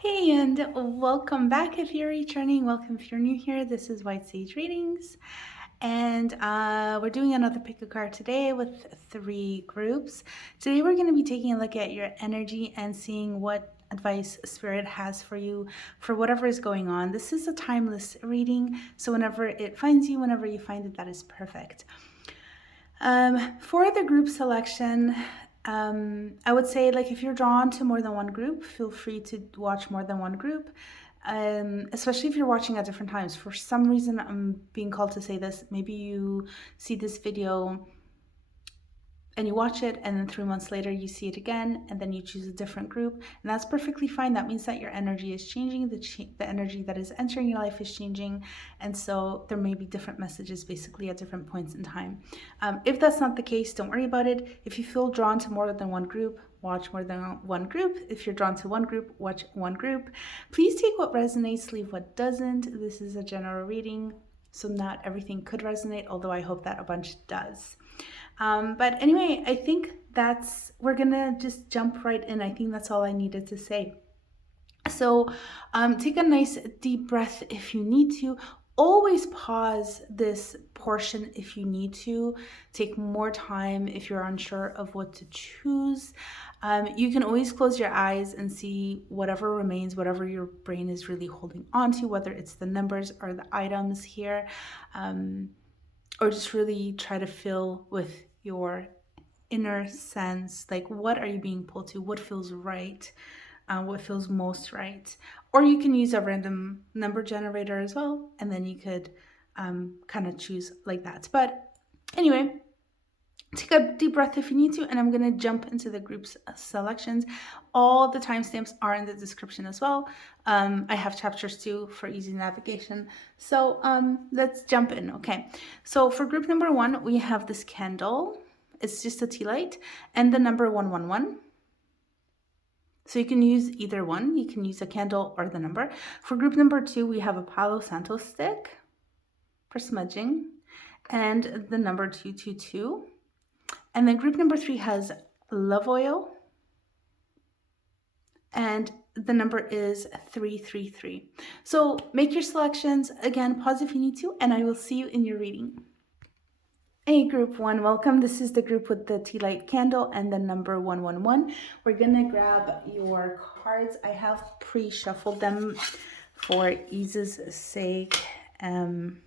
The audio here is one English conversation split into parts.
Hey, and welcome back if you're returning. Welcome if you're new here. This is White Sage Readings, and we're doing another pick a card today with three groups. Today, we're going to be taking a look at your energy and seeing what advice Spirit has for you for whatever is going on. This is a timeless reading, so whenever it finds you, whenever you find it, that is perfect. For the group selection, I would say, like, if you're drawn to more than one group, feel free to watch more than one group, especially if you're watching at different times. For some reason, I'm being called to say this. Maybe you see this video and you watch it, and then 3 months later you see it again, and then you choose a different group, and that's perfectly fine. That means that your energy is changing, the energy that is entering your life is changing, and so there may be different messages basically at different points in time. If that's not the case, don't worry about it. If you feel drawn to more than one group, watch more than one group. If you're drawn to one group, watch one group. Please take what resonates, leave what doesn't. This is a general reading, so not everything could resonate, although I hope that a bunch does. But anyway, I think we're gonna just jump right in. I think that's all I needed to say. So take a nice deep breath if you need to. Always pause this portion if you need to. Take more time if you're unsure of what to choose. You can always close your eyes and see whatever remains, whatever your brain is really holding on to, whether it's the numbers or the items here, or just really try to feel with your inner sense, like, what are you being pulled to, what feels right, what feels most right. Or you can use a random number generator as well, and then you could kind of choose like that. But anyway, take a deep breath if you need to, and I'm going to jump into the group's selections. All the timestamps are in the description as well. I have chapters too for easy navigation. So let's jump in. Okay, so for group number one, we have this candle. It's just a tea light, and the number 111. So you can use either one. You can use a candle or the number. For group number two, we have a Palo Santo stick for smudging, and the number 222. And then group number three has love oil, and the number is 333. So make your selections. Again, pause if you need to, and I will see you in your reading. Hey, group one, welcome. This is the group with the tea light candle and the number 111. We're gonna grab your cards. I have pre-shuffled them for ease's sake, and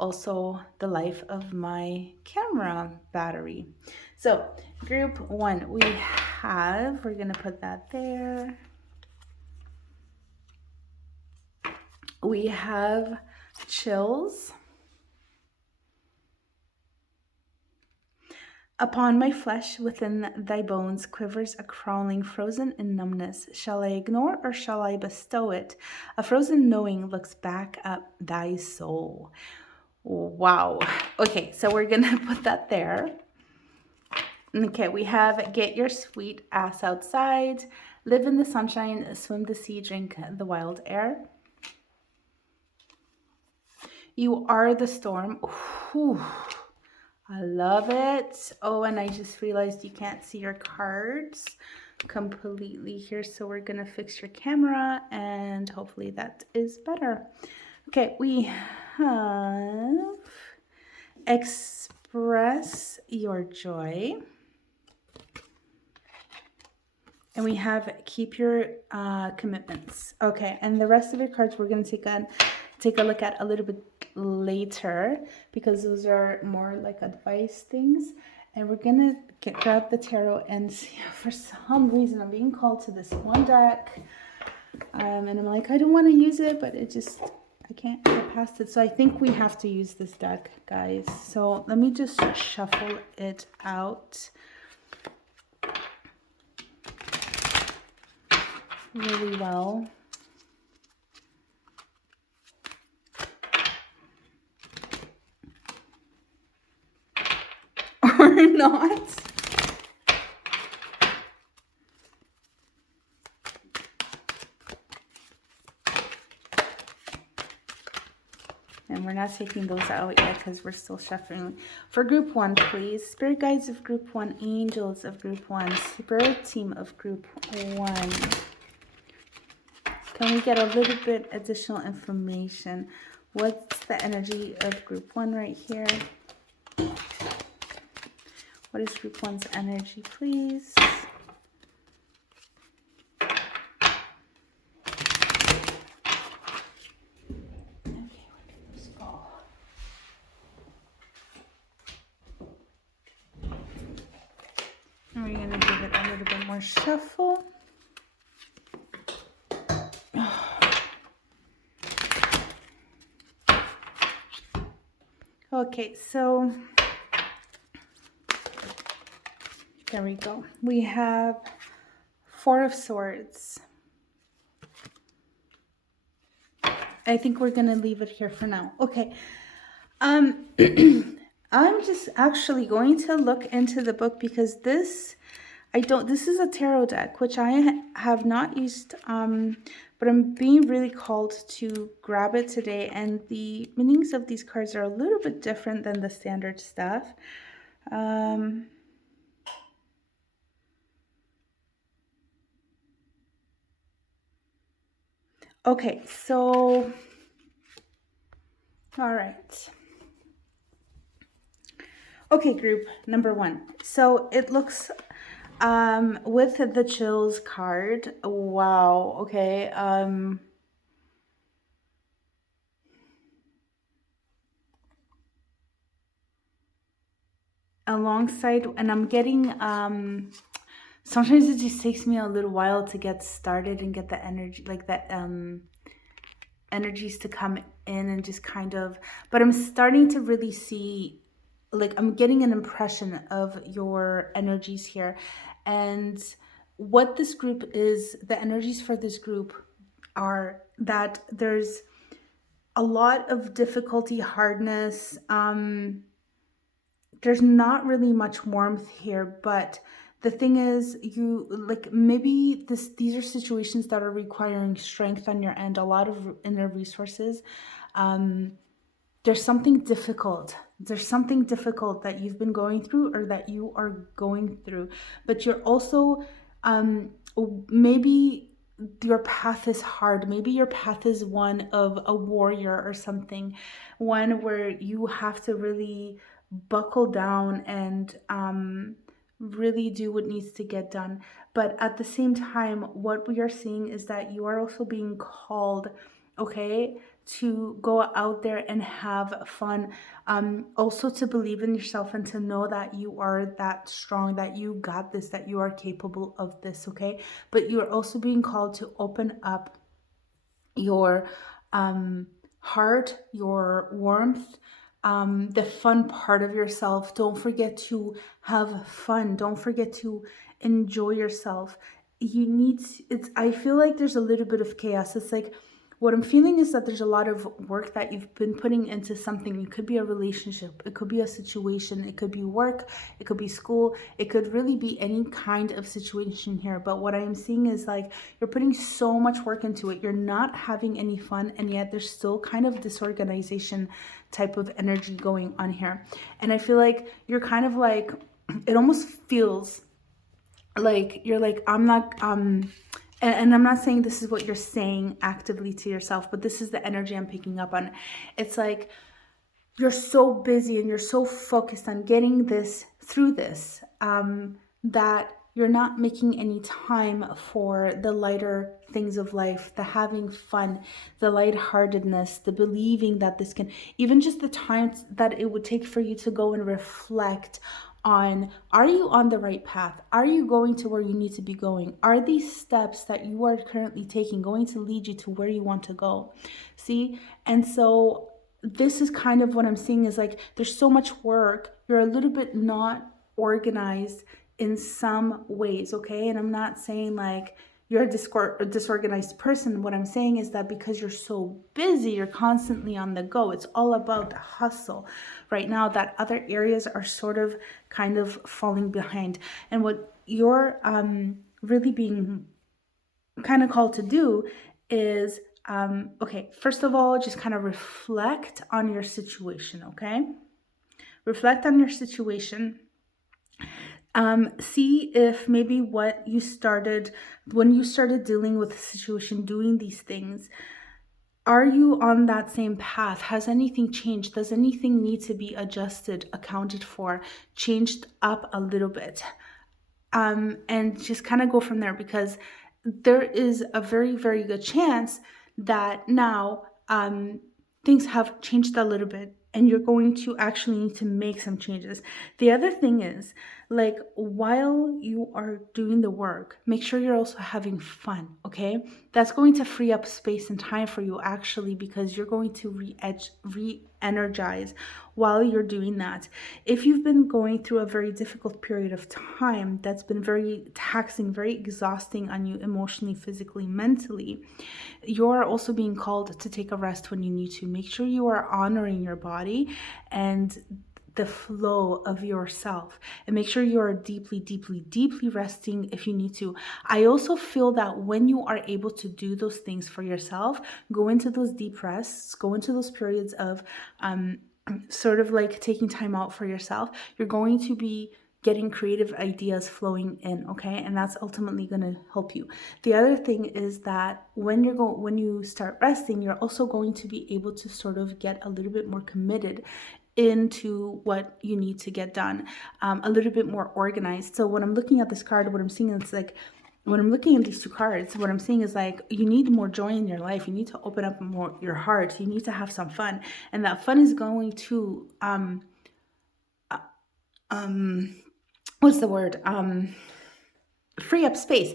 also the life of my camera battery. So group one, we're gonna put that there. We have chills. Upon my flesh within thy bones quivers a crawling frozen in numbness. Shall I ignore or shall I bestow it? A frozen knowing looks back up thy soul. Wow. Okay, so we're gonna put that there. Okay, we have get your sweet ass outside, live in the sunshine, swim the sea, drink the wild air. You are the storm. Whew. I love it. Oh, and I just realized you can't see your cards completely here, so we're gonna fix your camera and hopefully that is better. Okay, we have express your joy, and we have keep your commitments. Okay, and the rest of your cards we're gonna take a look at a little bit later, because those are more like advice things, and we're gonna grab the tarot and see. For some reason I'm being called to this one deck, and I'm like, I don't want to use it, but I can't get past it. So I think we have to use this deck, guys. So let me just shuffle it out really well. Or not. And we're not taking those out yet because we're still shuffling. For group one, please. Spirit guides of group one, angels of group one, spirit team of group one. Can we get a little bit additional information? What's the energy of group 1 right here? What is group 1's energy, please? And we're going to give it a little bit more shuffle. Okay, so there we go. We have 4 of Swords. I think we're going to leave it here for now. Okay. I'm just actually going to look into the book because this is a tarot deck, which I have not used, but I'm being really called to grab it today. And the meanings of these cards are a little bit different than the standard stuff. Okay, so, all right. Okay, group number 1. So it looks, with the chills card, wow, okay, alongside, and I'm getting, sometimes it just takes me a little while to get started and get the energy, like that, energies to come in and just kind of, but I'm starting to really see, like, I'm getting an impression of your energies here. And what this group is, the energies for this group are that there's a lot of difficulty, hardness. There's not really much warmth here, but the thing is, you, like, maybe these are situations that are requiring strength on your end, a lot of inner resources. There's something difficult. There's something difficult that you've been going through or that you are going through, but you're also, maybe your path is hard. Maybe your path is one of a warrior or something, one where you have to really buckle down and really do what needs to get done. But at the same time, what we are seeing is that you are also being called, okay, to go out there and have fun. Also to believe in yourself and to know that you are that strong, that you got this, that you are capable of this, okay? But you're also being called to open up your heart, your warmth, the fun part of yourself. Don't forget to have fun. Don't forget to enjoy yourself. You need, it's, I feel like there's a little bit of chaos. It's like, what I'm feeling is that there's a lot of work that you've been putting into something. It could be a relationship, it could be a situation, it could be work, it could be school, it could really be any kind of situation here. But what I am seeing is like you're putting so much work into it, you're not having any fun, and yet there's still kind of disorganization type of energy going on here. And I feel like you're kind of like, it almost feels like you're like, I'm not, and I'm not saying this is what you're saying actively to yourself, but this is the energy I'm picking up on. It's like you're so busy and you're so focused on getting this through this, that you're not making any time for the lighter things of life, the having fun, the lightheartedness, the believing that this can, even just the time that it would take for you to go and reflect on, are you on the right path? Are you going to where you need to be going? Are these steps that you are currently taking going to lead you to where you want to go? See? And so this is kind of what I'm seeing is like, there's so much work. You're a little bit not organized in some ways, okay? And I'm not saying like you're a disorganized person. What I'm saying is that because you're so busy, you're constantly on the go. It's all about the hustle right now, that other areas are sort of kind of falling behind. And what you're really being kind of called to do is, okay, first of all, just kind of reflect on your situation, okay? Reflect on your situation. See if maybe what you started when you started dealing with the situation, doing these things, are you on that same path? Has anything changed? Does anything need to be adjusted, accounted for, changed up a little bit? And just kind of go from there, because there is a very, very good chance that now things have changed a little bit and you're going to actually need to make some changes. The other thing is, like, while you are doing the work, make sure you're also having fun, okay? That's going to free up space and time for you, actually, because you're going to re-energize while you're doing that. If you've been going through a very difficult period of time that's been very taxing, very exhausting on you emotionally, physically, mentally, you're also being called to take a rest when you need to. Make sure you are honoring your body and the flow of yourself, and make sure you are deeply, deeply, deeply resting if you need to. I also feel that when you are able to do those things for yourself, go into those deep rests, go into those periods of sort of like taking time out for yourself, you're going to be getting creative ideas flowing in, okay? And that's ultimately going to help you. The other thing is that when you start resting, you're also going to be able to sort of get a little bit more committed into what you need to get done, a little bit more organized. So when I'm looking at this card, what I'm seeing is like, when I'm looking at these two cards, what I'm seeing is like, you need more joy in your life. You need to open up more your heart. You need to have some fun, and that fun is going to um what's the word, free up space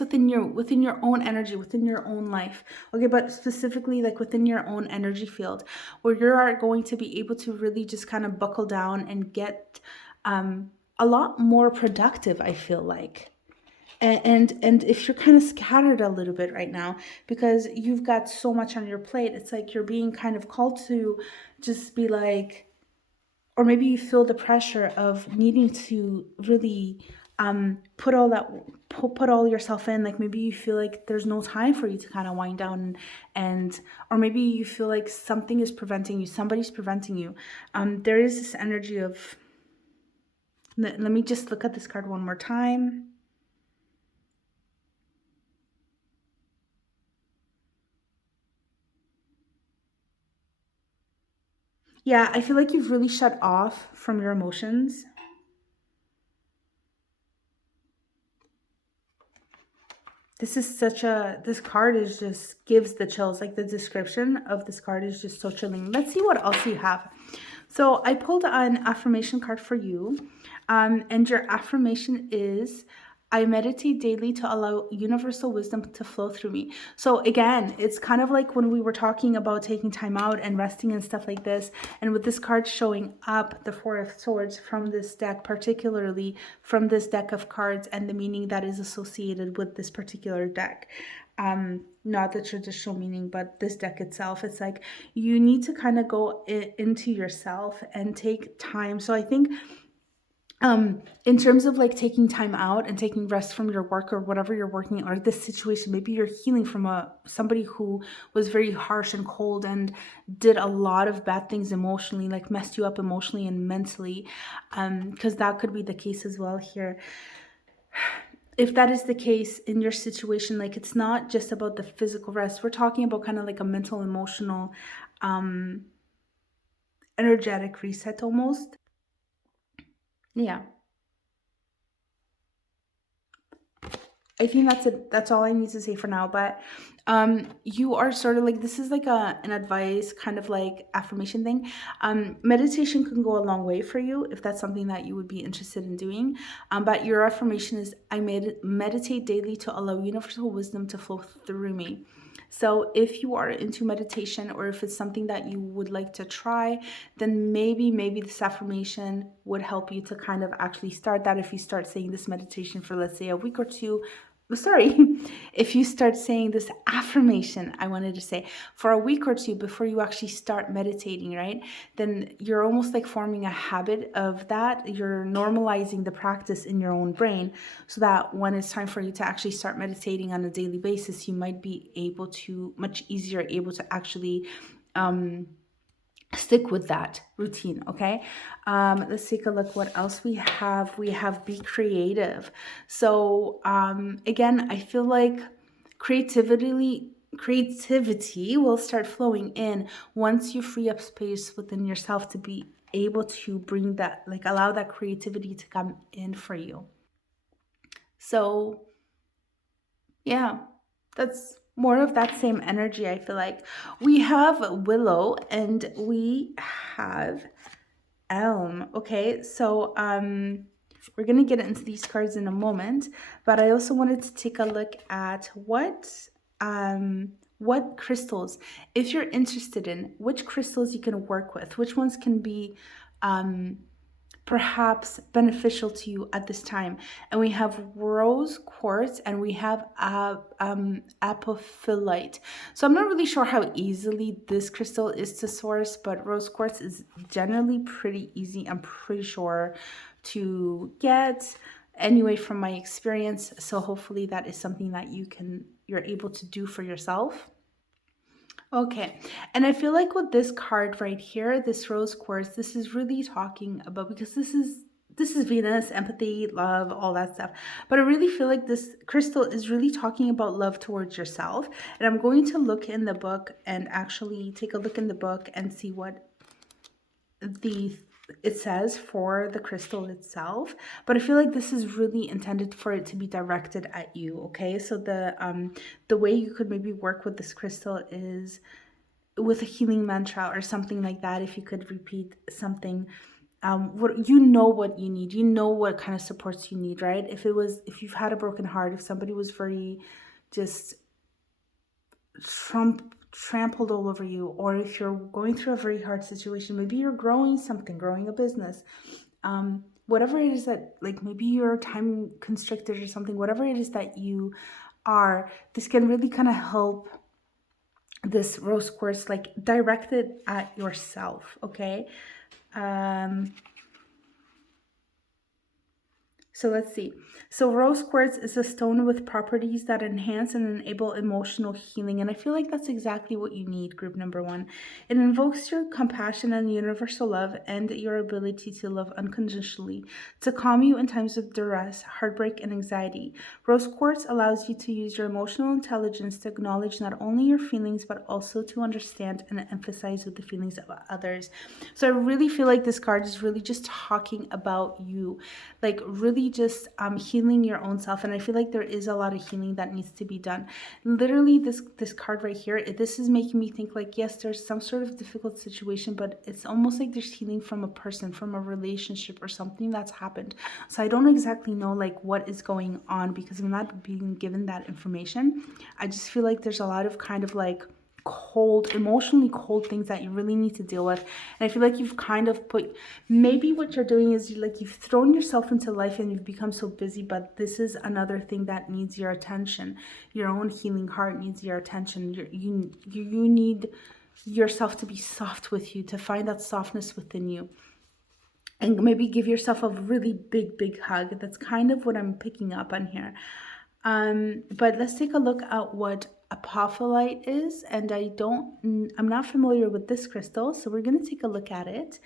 within your own energy, within your own life, okay? But specifically, like, within your own energy field, where you are going to be able to really just kind of buckle down and get a lot more productive, I feel like. And if you're kind of scattered a little bit right now because you've got so much on your plate, it's like you're being kind of called to just be like, or maybe you feel the pressure of needing to really put all that put all yourself in. Like, maybe you feel like there's no time for you to kind of wind down, and or maybe you feel like something is preventing you, somebody's preventing you. There is this energy of, let me just look at this card one more time. Yeah, I feel like you've really shut off from your emotions. This card is just gives the chills. Like, the description of this card is just so chilling. Let's see what else you have. So I pulled an affirmation card for you. And your affirmation is, I meditate daily to allow universal wisdom to flow through me. So again, it's kind of like when we were talking about taking time out and resting and stuff like this. And with this card showing up, the Four of Swords, from this deck, particularly from this deck of cards, and the meaning that is associated with this particular deck. Not the traditional meaning, but this deck itself. It's like you need to kind of go into yourself and take time. So I think in terms of like taking time out and taking rest from your work or whatever you're working, or this situation, maybe you're healing from somebody who was very harsh and cold and did a lot of bad things emotionally, like messed you up emotionally and mentally, because that could be the case as well here. If that is the case in your situation, like, it's not just about the physical rest. We're talking about kind of like a mental, emotional, energetic reset almost. Yeah. I think that's it. That's all I need to say for now. But you are sort of like, this is like an advice, kind of like affirmation thing. Meditation can go a long way for you if that's something that you would be interested in doing. But your affirmation is, I meditate daily to allow universal wisdom to flow through me. So if you are into meditation, or if it's something that you would like to try, then maybe this affirmation would help you to kind of actually start that. If you start saying this meditation for, let's say, a week or two, sorry, if you start saying this affirmation, I wanted to say, for a week or two before you actually start meditating, right? Then you're almost like forming a habit of that. You're normalizing the practice in your own brain, so that when it's time for you to actually start meditating on a daily basis, you might be able to, much easier able to actually stick with that routine. Okay, let's take a look what else we have. We have be creative. So again, I feel like creativity will start flowing in once you free up space within yourself to be able to bring that, like allow that creativity to come in for you. So yeah, that's more of that same energy. I feel like we have willow and we have elm. Okay, so we're gonna get into these cards in a moment, but I also wanted to take a look at what crystals, if you're interested in which crystals you can work with, which ones can be um perhaps beneficial to you at this time. And we have rose quartz and we have apophyllite. So I'm not really sure how easily this crystal is to source, but rose quartz is generally pretty easy, I'm pretty sure, to get anyway from my experience. So hopefully that is something that you're able to do for yourself. Okay. And I feel like with this card right here, this rose quartz, this is really talking about, because this is Venus, empathy, love, all that stuff. But I really feel like this crystal is really talking about love towards yourself. And I'm going to look in the book and actually take a look in the book and see what the it says for the crystal itself. But I feel like this is really intended for it to be directed at you. Okay, so the way you could maybe work with this crystal is with a healing mantra or something like that. If you could repeat something, what you know, what you need, you know what kind of supports you need, right? If you've had a broken heart, if somebody was very just trampled all over you, or if you're going through a very hard situation, maybe you're growing something, growing a business, whatever it is that, like, maybe you're time constricted or something, whatever it is that you are, this can really kind of help this rose quartz, like, directed at yourself. Okay, um so let's see. So rose quartz is a stone with properties that enhance and enable emotional healing. And I feel like that's exactly what you need, group number one. It invokes your compassion and universal love and your ability to love unconditionally to calm you in times of duress, heartbreak, and anxiety. Rose quartz allows you to use your emotional intelligence to acknowledge not only your feelings, but also to understand and emphasize with the feelings of others. So I really feel like this card is really just talking about you, like really just healing your own self. And I feel like there is a lot of healing that needs to be done. Literally, this card right here, this is making me think like, yes, there's some sort of difficult situation, but it's almost like there's healing from a person, from a relationship or something that's happened. So I don't exactly know like what is going on because I'm not being given that information. I just feel like there's a lot of kind of like cold, emotionally cold things that you really need to deal with. And I feel like you've kind of put, maybe what you're doing is you've thrown yourself into life and you've become so busy, but this is another thing that needs your attention. Your own healing heart needs your attention. You need yourself to be soft with you, to find that softness within you, and maybe give yourself a really big hug. That's kind of what I'm picking up on here. But let's take a look at what apophyllite is. And I'm not familiar with this crystal, so we're going to take a look at it.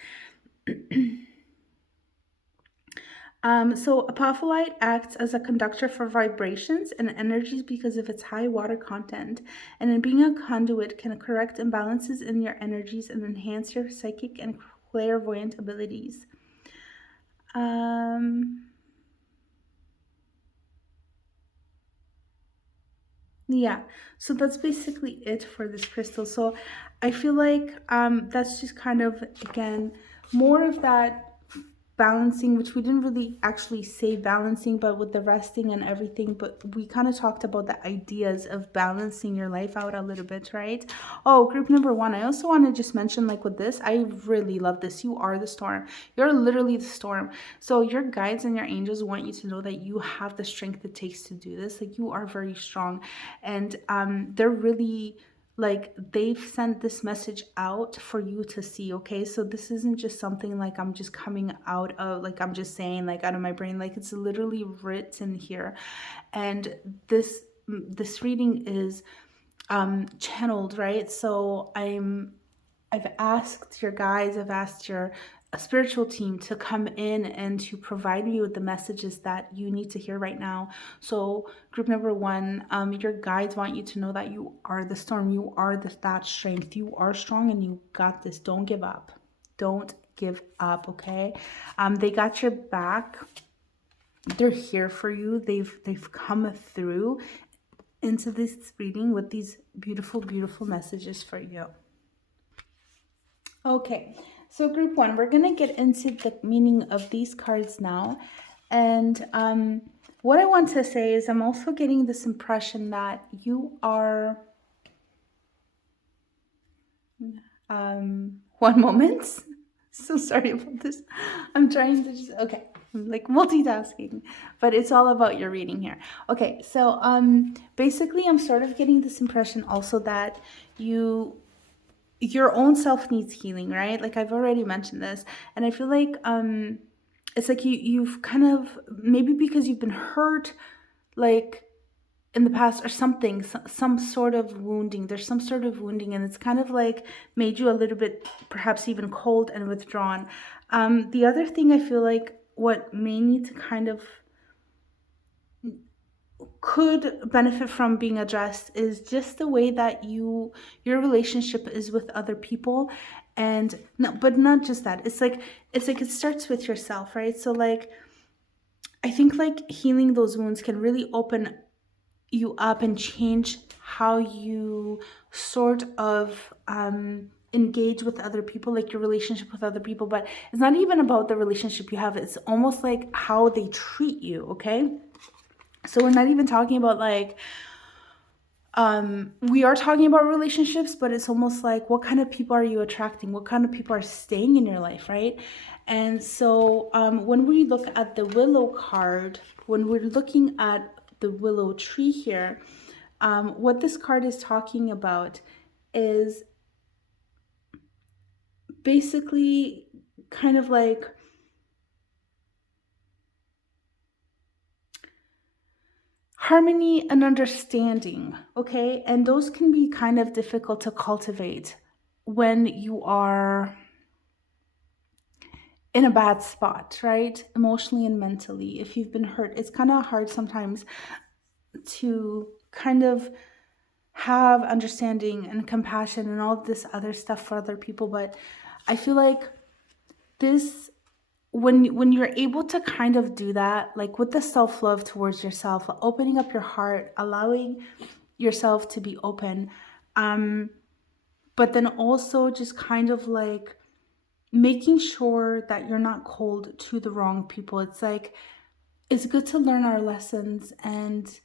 So apophyllite acts as a conductor for vibrations and energies because of its high water content, and in being a conduit can correct imbalances in your energies and enhance your psychic and clairvoyant abilities. Yeah, so that's basically it for this crystal. So I feel like that's just kind of, again, more of that balancing, which we didn't really actually say balancing, but with the resting and everything, but we kind of talked about the ideas of balancing your life out a little bit, right? Oh, group number one, I also want to just mention, like, with this, I really love this. You are the storm. You're literally the storm. So your guides and your angels want you to know that you have the strength it takes to do this. Like, you are very strong, and they're really, like, they've sent this message out for you to see. Okay, so this isn't just something like I'm just coming out of, like, I'm just saying, like, out of my brain. Like, it's literally written here. And this reading is channeled, right? So I've asked your guides, I've asked your spiritual team to come in and to provide you with the messages that you need to hear right now. So, group number one, your guides want you to know that you are the storm, you are that strength, you are strong, and you got this. Don't give up. Don't give up. Okay, they got your back. They're here for you. They've come through into this reading with these beautiful, beautiful messages for you. Okay, so group one, we're going to get into the meaning of these cards now. And what I want to say is I'm also getting this impression that you are... one moment. So sorry about this. I'm trying to just... Okay, I'm like multitasking, but it's all about your reading here. Okay, so basically I'm sort of getting this impression also that your own self needs healing, right? Like I've already mentioned this, and I feel like it's like you've kind of, maybe because you've been hurt like in the past or something, some sort of wounding. There's some sort of wounding, and it's kind of like made you a little bit perhaps even cold and withdrawn. The other thing I feel like what may need to kind of could benefit from being addressed is just the way that your relationship is with other people. And no, but not just that, it's like it starts with yourself, right? So like I think like healing those wounds can really open you up and change how you sort of engage with other people, like your relationship with other people. But it's not even about the relationship you have, it's almost like how they treat you. Okay, so we're not even talking about like, we are talking about relationships, but it's almost like what kind of people are you attracting? What kind of people are staying in your life, right? And so when we look at the willow card, when we're looking at the willow tree here, what this card is talking about is basically kind of like harmony and understanding, okay? And those can be kind of difficult to cultivate when you are in a bad spot, right? Emotionally and mentally. If you've been hurt, it's kind of hard sometimes to kind of have understanding and compassion and all this other stuff for other people. But I feel like this, when you're able to kind of do that, like with the self-love towards yourself, opening up your heart, allowing yourself to be open, but then also just kind of like making sure that you're not cold to the wrong people. It's like, it's good to learn our lessons and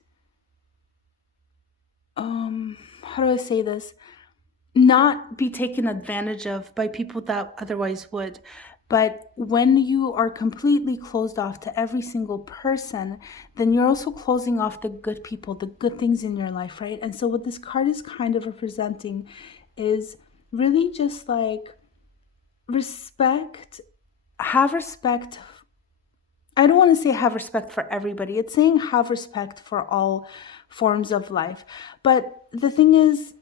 how do I say this? Not be taken advantage of by people that otherwise would. But when you are completely closed off to every single person, then you're also closing off the good people, the good things in your life, right? And so what this card is kind of representing is really just like respect, have respect. I don't want to say have respect for everybody. It's saying have respect for all forms of life. But the thing is,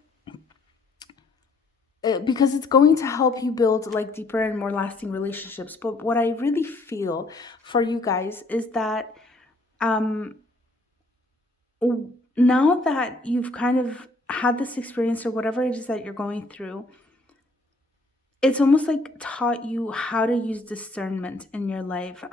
because it's going to help you build like deeper and more lasting relationships. But what I really feel for you guys is that now that you've kind of had this experience or whatever it is that you're going through, it's almost like taught you how to use discernment in your life,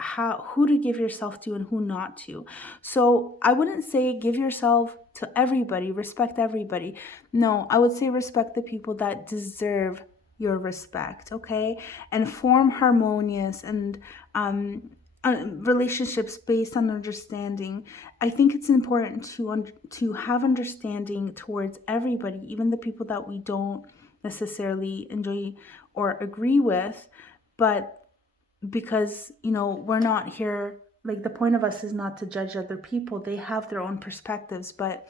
who to give yourself to and who not to. So I wouldn't say give yourself to everybody, respect everybody. No, I would say respect the people that deserve your respect, okay? And form harmonious and relationships based on understanding. I think it's important to have understanding towards everybody, even the people that we don't necessarily enjoy or agree with, but because, you know, we're not here, like the point of us is not to judge other people. They have their own perspectives, but,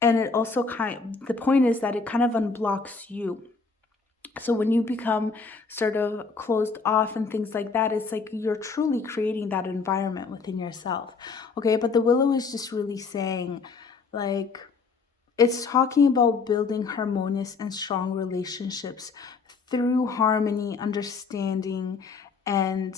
and it also the point is that it kind of unblocks you. So when you become sort of closed off and things like that, it's like you're truly creating that environment within yourself. Okay, but the willow is just really saying like, It's talking about building harmonious and strong relationships through harmony, understanding, and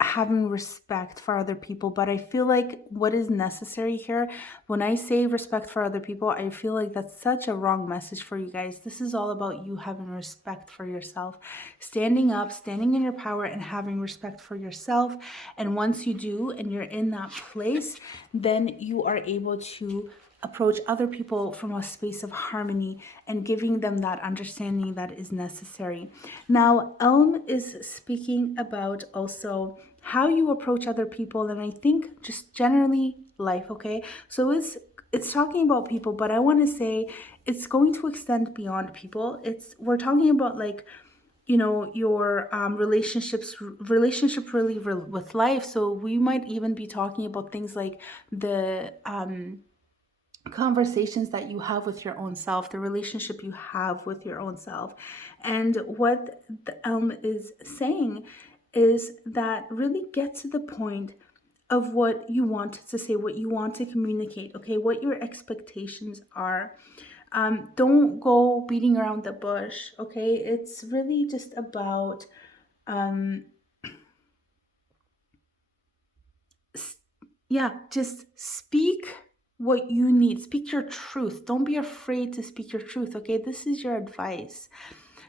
having respect for other people. But I feel like what is necessary here, when I say respect for other people, I feel like that's such a wrong message for you guys. This is all about you having respect for yourself, standing up, standing in your power, and having respect for yourself. And once you do, and you're in that place, then you are able to approach other people from a space of harmony and giving them that understanding that is necessary. Now, Elm is speaking about also how you approach other people, and I think just generally life, okay? So it's talking about people, but I want to say it's going to extend beyond people. It's we're talking about like, you know, your relationship really with life. So we might even be talking about things like the conversations that you have with your own self, the relationship you have with your own self. And what the Elm is saying is that really get to the point of what you want to say, what you want to communicate, okay, what your expectations are. Don't go beating around the bush, okay? It's really just about um, yeah, just speak what you need. Speak your truth. Don't be afraid to speak your truth, okay? This is your advice.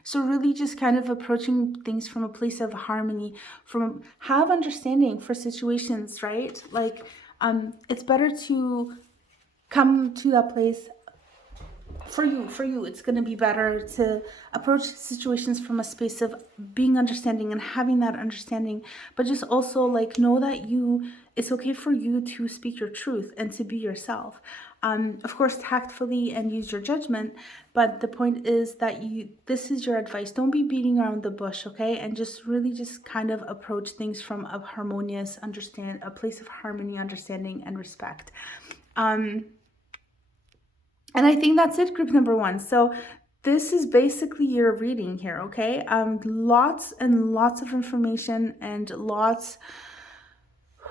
So really just kind of approaching things from a place of harmony, from have understanding for situations, right? Like it's better to come to that place for you it's going to be better to approach situations from a space of being understanding and having that understanding, but just also like know that it's okay for you to speak your truth and to be yourself, of course tactfully, and use your judgment. But the point is that this is your advice. Don't be beating around the bush, okay? And just really just kind of approach things from a harmonious understand a place of harmony, understanding, and respect. And I think that's it, group number one. So this is basically your reading here, okay? Lots and lots of information and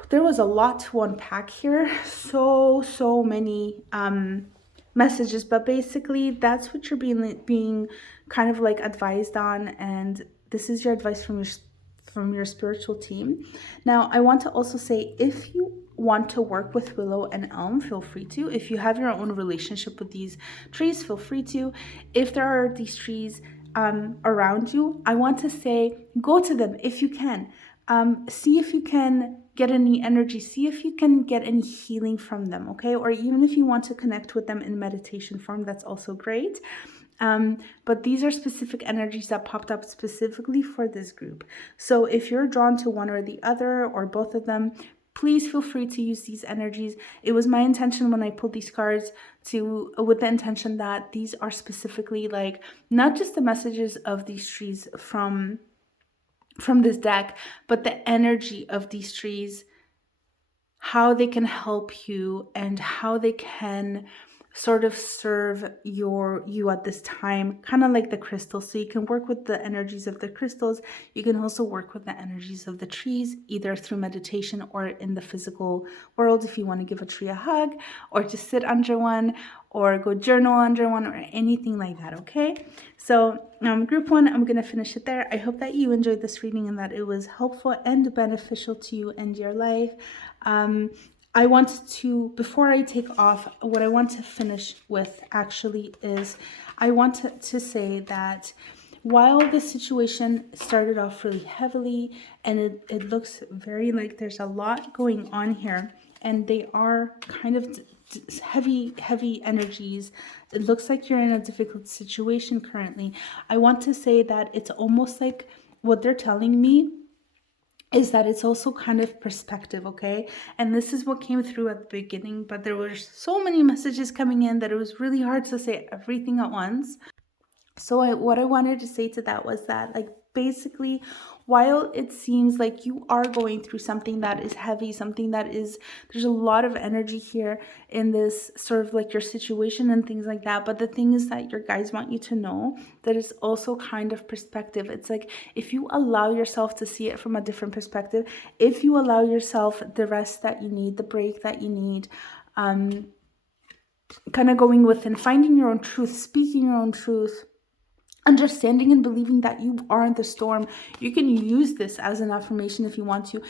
there was a lot to unpack here. So many messages, but basically that's what you're being kind of like advised on, and this is your advice from your spiritual team. Now, I want to also say, if you want to work with Willow and Elm, feel free to. If you have your own relationship with these trees, feel free to. If there are these trees around you, I want to say, go to them if you can. See if you can get any energy, see if you can get any healing from them, okay? Or even if you want to connect with them in meditation form, that's also great. But these are specific energies that popped up specifically for this group. So if you're drawn to one or the other or both of them, please feel free to use these energies. It was my intention when I pulled these cards with the intention that these are specifically like not just the messages of these trees from this deck, but the energy of these trees, how they can help you and how they can sort of serve you at this time, kind of like the crystals. So you can work with the energies of the crystals. You can also work with the energies of the trees, either through meditation or in the physical world, if you want to give a tree a hug or just sit under one or go journal under one or anything like that, okay? So group one, I'm going to finish it there. I hope that you enjoyed this reading and that it was helpful and beneficial to you and your life. I want to, before I take off, what I want to finish with actually is I want to say that while the situation started off really heavily and it looks very like there's a lot going on here, and they are kind of heavy energies. It looks like you're in a difficult situation currently. I want to say that it's almost like what they're telling me is that it's also kind of perspective, okay? And this is what came through at the beginning, but there were so many messages coming in that it was really hard to say everything at once. So what I wanted to say to that was that, like, basically, while it seems like you are going through something that is heavy, something that is, there's a lot of energy here in this sort of like your situation and things like that. But the thing is that your guides want you to know that it's also kind of perspective. It's like if you allow yourself to see it from a different perspective, if you allow yourself the rest that you need, the break that you need, kind of going within, finding your own truth, speaking your own truth, understanding and believing that you aren't the storm. You can use this as an affirmation if you want to.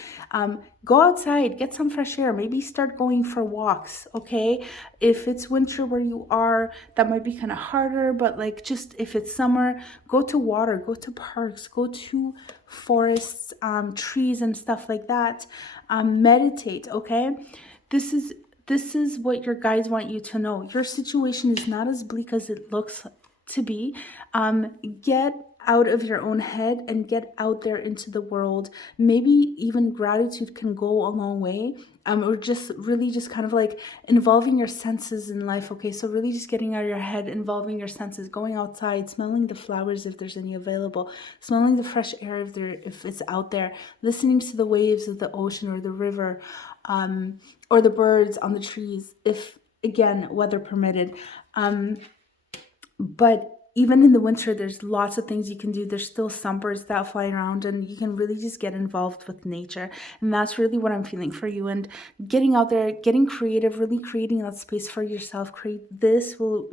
Go outside, get some fresh air, maybe start going for walks. Okay, if it's winter where you are, that might be kind of harder, but like, just if it's summer, go to water, go to parks, go to forests, trees and stuff like that. Meditate. Okay, this is what your guides want you to know. Your situation is not as bleak as it looks to be. Get out of your own head and get out there into the world. Maybe even gratitude can go a long way. Or just really just kind of like involving your senses in life. Okay, so really just getting out of your head, involving your senses, going outside, smelling the flowers if there's any available, smelling the fresh air if it's out there, listening to the waves of the ocean or the river, or the birds on the trees, if again weather permitted. But even in the winter, there's lots of things you can do. There's still some birds that fly around, and you can really just get involved with nature. And that's really what I'm feeling for you. And getting out there, getting creative, really creating that space for yourself. This will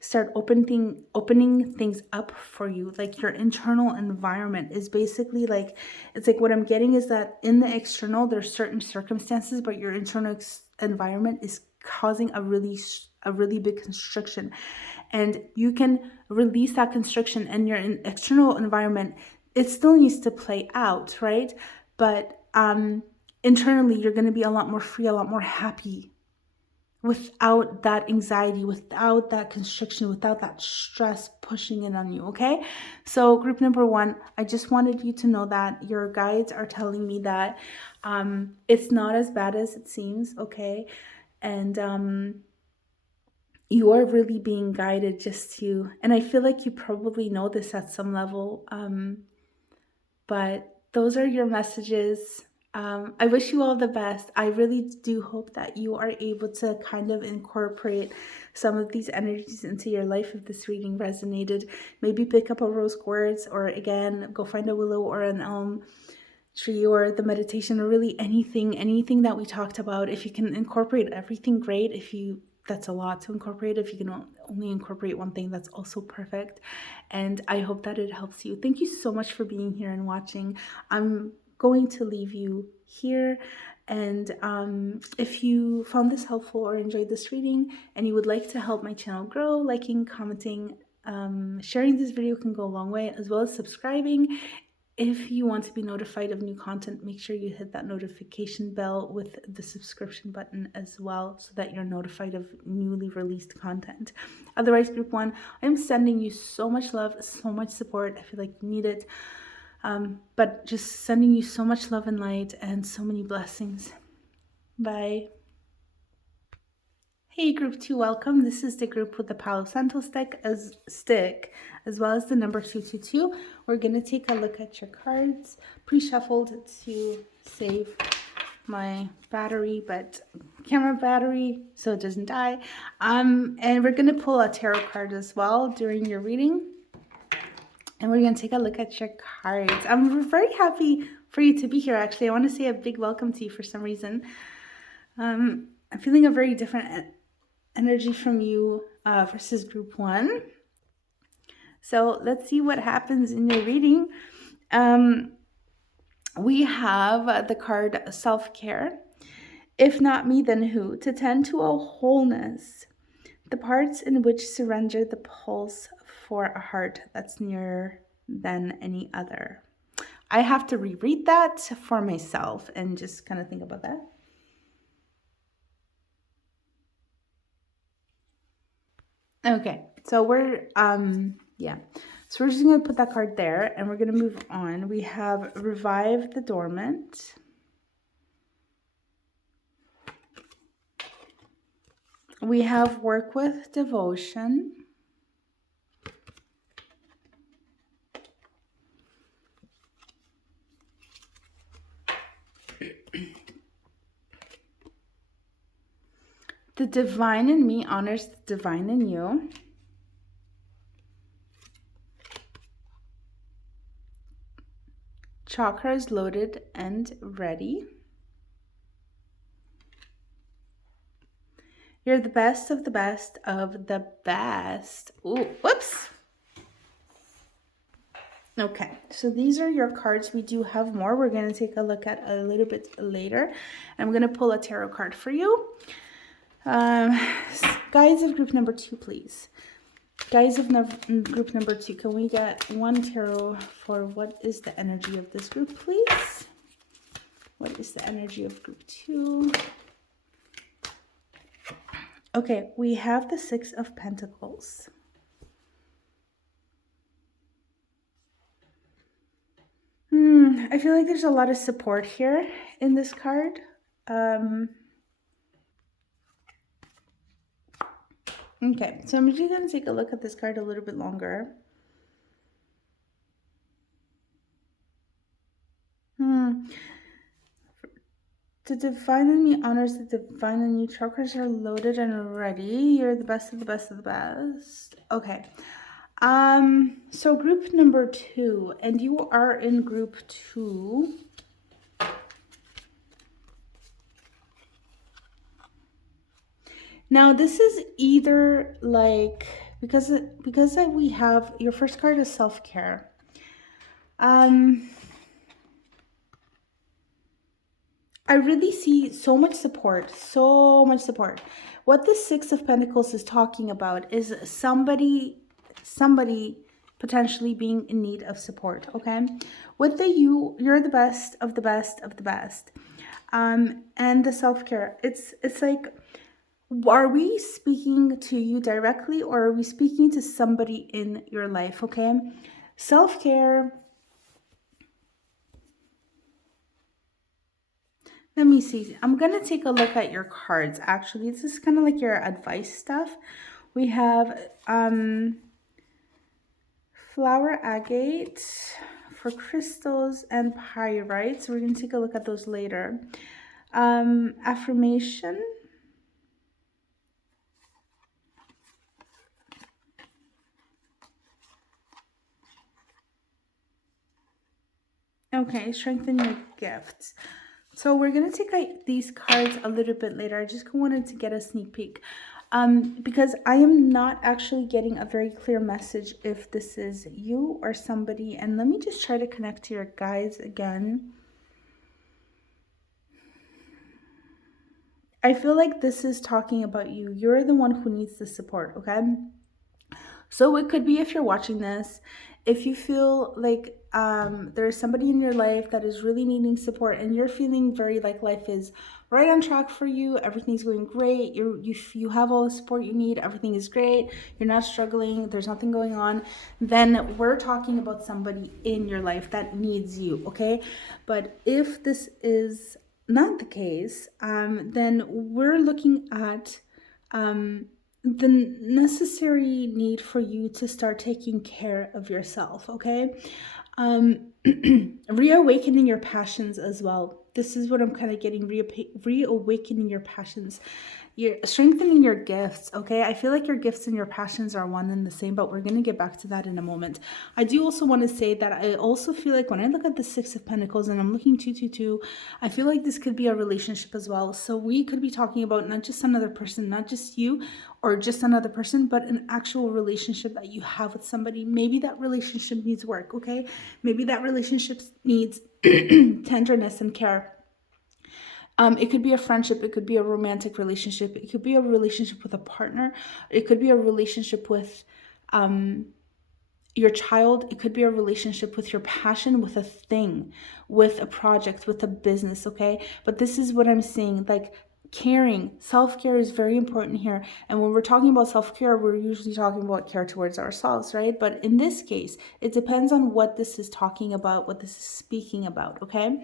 start opening things up for you. Like your internal environment is basically like, it's like what I'm getting is that in the external, there's certain circumstances, but your internal environment is causing a really big constriction, and you can release that constriction, and your external environment, it still needs to play out, right? But internally you're going to be a lot more free, a lot more happy, without that anxiety, without that constriction, without that stress pushing in on you. Okay, so group number 1, I just wanted you to know that your guides are telling me that it's not as bad as it seems. Okay, and you are really being guided just to, and I feel like you probably know this at some level, but those are your messages. I wish you all the best. I really do hope that you are able to kind of incorporate some of these energies into your life. If this reading resonated, maybe pick up a rose quartz, or again, go find a willow or an elm tree, or the meditation, or really anything that we talked about. If you can incorporate everything, great. That's a lot to incorporate. If you can only incorporate one thing, that's also perfect. And I hope that it helps you. Thank you so much for being here and watching. I'm going to leave you here. And if you found this helpful or enjoyed this reading and you would like to help my channel grow, liking, commenting, sharing this video can go a long way, as well as subscribing. If you want to be notified of new content, make sure you hit that notification bell with the subscription button as well, so that you're notified of newly released content. Otherwise, group 1, I'm sending you so much love, so much support. I feel like you need it. But just sending you so much love and light and so many blessings. Bye. Hey group 2, welcome. This is the group with the Palo Santo stick as well as the number 222. We're going to take a look at your cards, pre-shuffled to save my battery, but camera battery, so it doesn't die. And we're going to pull a tarot card as well during your reading. And we're going to take a look at your cards. I'm very happy for you to be here, actually. I want to say a big welcome to you for some reason. I'm feeling a very different energy from you versus group 1. So let's see what happens in your reading. We have the card self-care. If not me, then who? To tend to a wholeness. The parts in which surrender the pulse for a heart that's nearer than any other. I have to reread that for myself and just kind of think about that. Okay, so we're so we're just going to put that card there, and we're going to move on. We have Revive the Dormant. We have Work with Devotion. The Divine in Me honors the Divine in You. Chakras loaded and ready. You're the best of the best of the best. Ooh, whoops. Okay, so these are your cards. We do have more. We're going to take a look at a little bit later. I'm going to pull a tarot card for you. Um, guides of group number 2, please. Guys of group number 2, can we get one tarot for what is the energy of this group, please? What is the energy of group 2? Okay, we have the 6 of Pentacles. I feel like there's a lot of support here in this card. Okay, so I'm just going to take a look at this card a little bit longer. The divine in me honors the divine in you. Chakras are loaded and ready. You're the best of the best of the best. Okay. So group number 2, and you are in group 2. Now this is either like because we have your first card is self-care. I really see so much support, so much support. What the 6 of Pentacles is talking about is somebody potentially being in need of support, okay? With the you're the best of the best of the best. And the self-care, it's like, are we speaking to you directly or are we speaking to somebody in your life, okay? Self-care. Let me see. I'm going to take a look at your cards. Actually, this is kind of like your advice stuff. We have flower agate for crystals and pyrite. So we're going to take a look at those later. Affirmation. Okay, strengthen your gifts. So we're going to take these cards a little bit later. I just wanted to get a sneak peek because I am not actually getting a very clear message if this is you or somebody. And let me just try to connect to your guides again. I feel like this is talking about you. You're the one who needs the support, okay? So it could be, if you're watching this, if you feel like there's somebody in your life that is really needing support and you're feeling very like life is right on track for you, everything's going great, you have all the support you need, everything is great, you're not struggling, there's nothing going on, then we're talking about somebody in your life that needs you, okay? But if this is not the case, then we're looking at the necessary need for you to start taking care of yourself, okay? Reawakening your passions as well. This is what I'm kind of getting, reawakening your passions. You're strengthening your gifts, okay? I feel like your gifts and your passions are one and the same, but we're going to get back to that in a moment. I do also want to say that I also feel like when I look at the 6 of Pentacles and I'm looking 222, I feel like this could be a relationship as well. So we could be talking about not just another person, not just you or just another person, but an actual relationship that you have with somebody. Maybe that relationship needs work, okay? Maybe that relationship needs tenderness and care. It could be a friendship, it could be a romantic relationship, it could be a relationship with a partner, it could be a relationship with your child, it could be a relationship with your passion, with a thing, with a project, with a business, okay? But this is what I'm saying, like caring, self-care is very important here. And when we're talking about self-care, we're usually talking about care towards ourselves, right? But in this case, it depends on what this is talking about, what this is speaking about, okay?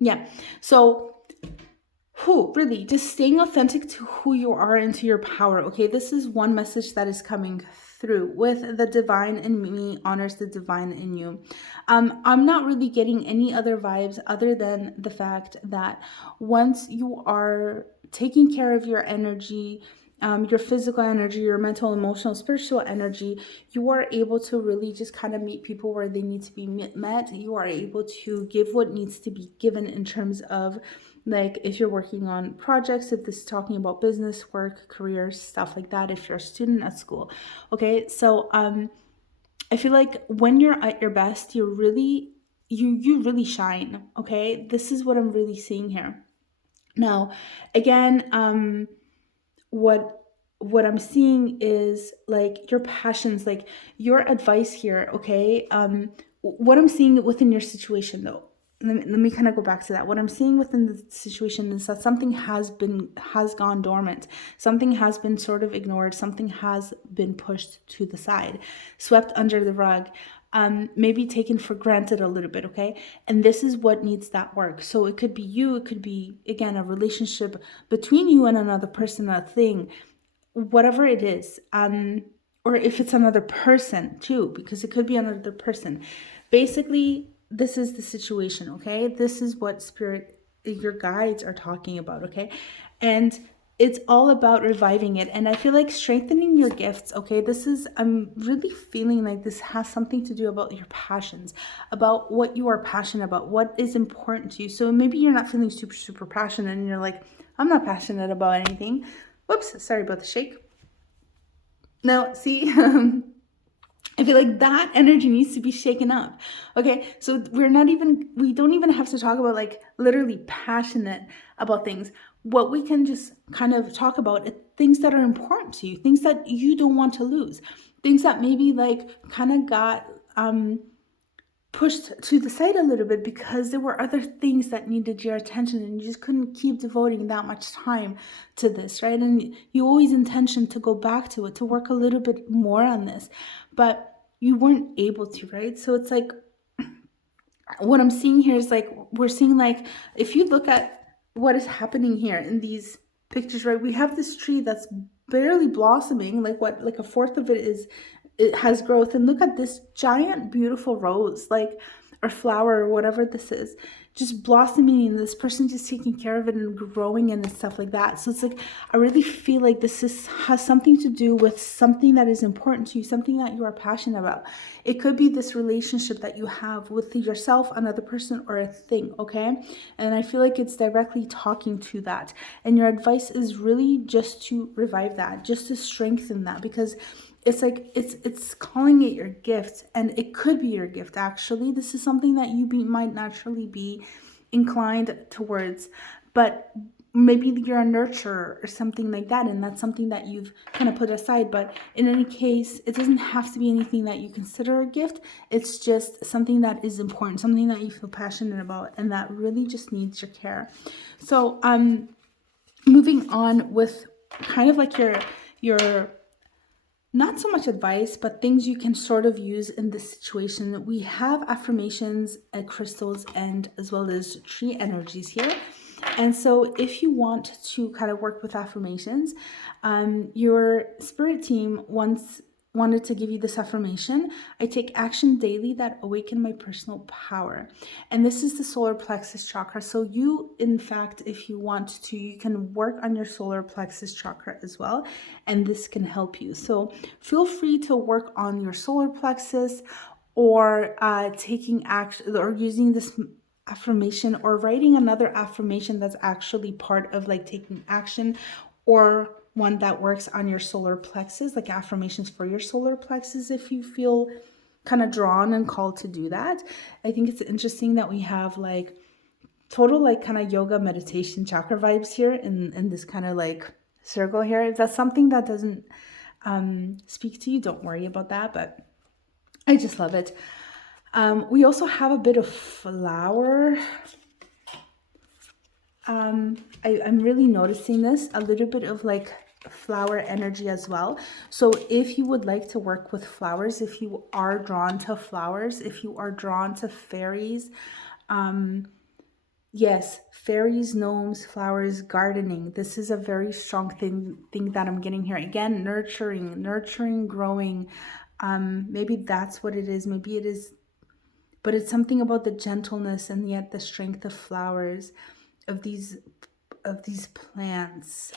Yeah. So really just staying authentic to who you are and to your power. Okay. This is one message that is coming through. With the divine in me honors the divine in you. I'm not really getting any other vibes other than the fact that once you are taking care of your energy, your physical energy, your mental, emotional, spiritual energy, you are able to really just kind of meet people where they need to be met. You are able to give what needs to be given in terms of Like if you're working on projects, if this is talking about business, work, career, stuff like that, if you're a student at school. Okay, so I feel like when you're at your best, you really shine. Okay, this is what I'm really seeing here. Now, again, what what I'm seeing is like your passions, like your advice here. Okay, what I'm seeing within your situation though. Let me kind of go back to that. What I'm seeing within the situation is that something has gone dormant. Something has been sort of ignored. Something has been pushed to the side, swept under the rug, maybe taken for granted a little bit, okay? And this is what needs that work. So it could be you, it could be, again, a relationship between you and another person, a thing, whatever it is. Or if it's another person too, because it could be another person. Basically, this is the situation, okay? This is what spirit, your guides are talking about, okay? And it's all about reviving it. And I feel like strengthening your gifts, okay? I'm really feeling like this has something to do about your passions, about what you are passionate about, what is important to you. So maybe you're not feeling super, super passionate and you're like, I'm not passionate about anything. Whoops, sorry about the shake. Now, see, I feel like that energy needs to be shaken up. Okay, so we don't even have to talk about like literally passionate about things. What we can just kind of talk about is things that are important to you, things that you don't want to lose, things that maybe like kind of got pushed to the side a little bit because there were other things that needed your attention and you just couldn't keep devoting that much time to this, right? And you always intention to go back to it, to work a little bit more on this, but you weren't able to, right? So it's like what I'm seeing here is like we're seeing like if you look at what is happening here in these pictures, right? We have this tree that's barely blossoming, like a fourth of it has growth, and look at this giant beautiful rose, like, or flower or whatever this is, just blossoming, and this person just taking care of it and growing and stuff like that. So it's like I really feel like has something to do with something that is important to you, something that you are passionate about. It could be this relationship that you have with yourself, another person, or a thing, okay? And I feel like it's directly talking to that, and your advice is really just to revive that, just to strengthen that, because it's like it's calling it your gift, and it could be your gift. Actually, this is something that might naturally be inclined towards, but maybe you're a nurturer or something like that, and that's something that you've kind of put aside. But in any case, it doesn't have to be anything that you consider a gift. It's just something that is important, something that you feel passionate about, and that really just needs your care. So moving on with kind of like your not so much advice, but things you can sort of use in this situation. We have affirmations and crystals, and as well as tree energies here. And so if you want to kind of work with affirmations, your spirit team wanted to give you this affirmation: I take action daily that awaken my personal power. And this is the solar plexus chakra. So you, in fact, if you want to, you can work on your solar plexus chakra as well, and this can help you. So feel free to work on your solar plexus, or taking action, or using this affirmation, or writing another affirmation that's actually part of like taking action, or one that works on your solar plexus, like affirmations for your solar plexus, if you feel kind of drawn and called to do that. I think it's interesting that we have like total like kind of yoga meditation chakra vibes here in this kind of like circle here. If that's something that doesn't speak to you, don't worry about that, but I just love it. We also have a bit of flower. I'm really noticing this, a little bit of like flower energy as well. So if you would like to work with flowers, if you are drawn to flowers, if you are drawn to fairies, yes, fairies, gnomes, flowers, gardening. This is a very strong thing that I'm getting here. Again, nurturing, growing. Maybe that's what it is. Maybe it is, but it's something about the gentleness and yet the strength of flowers, of these plants.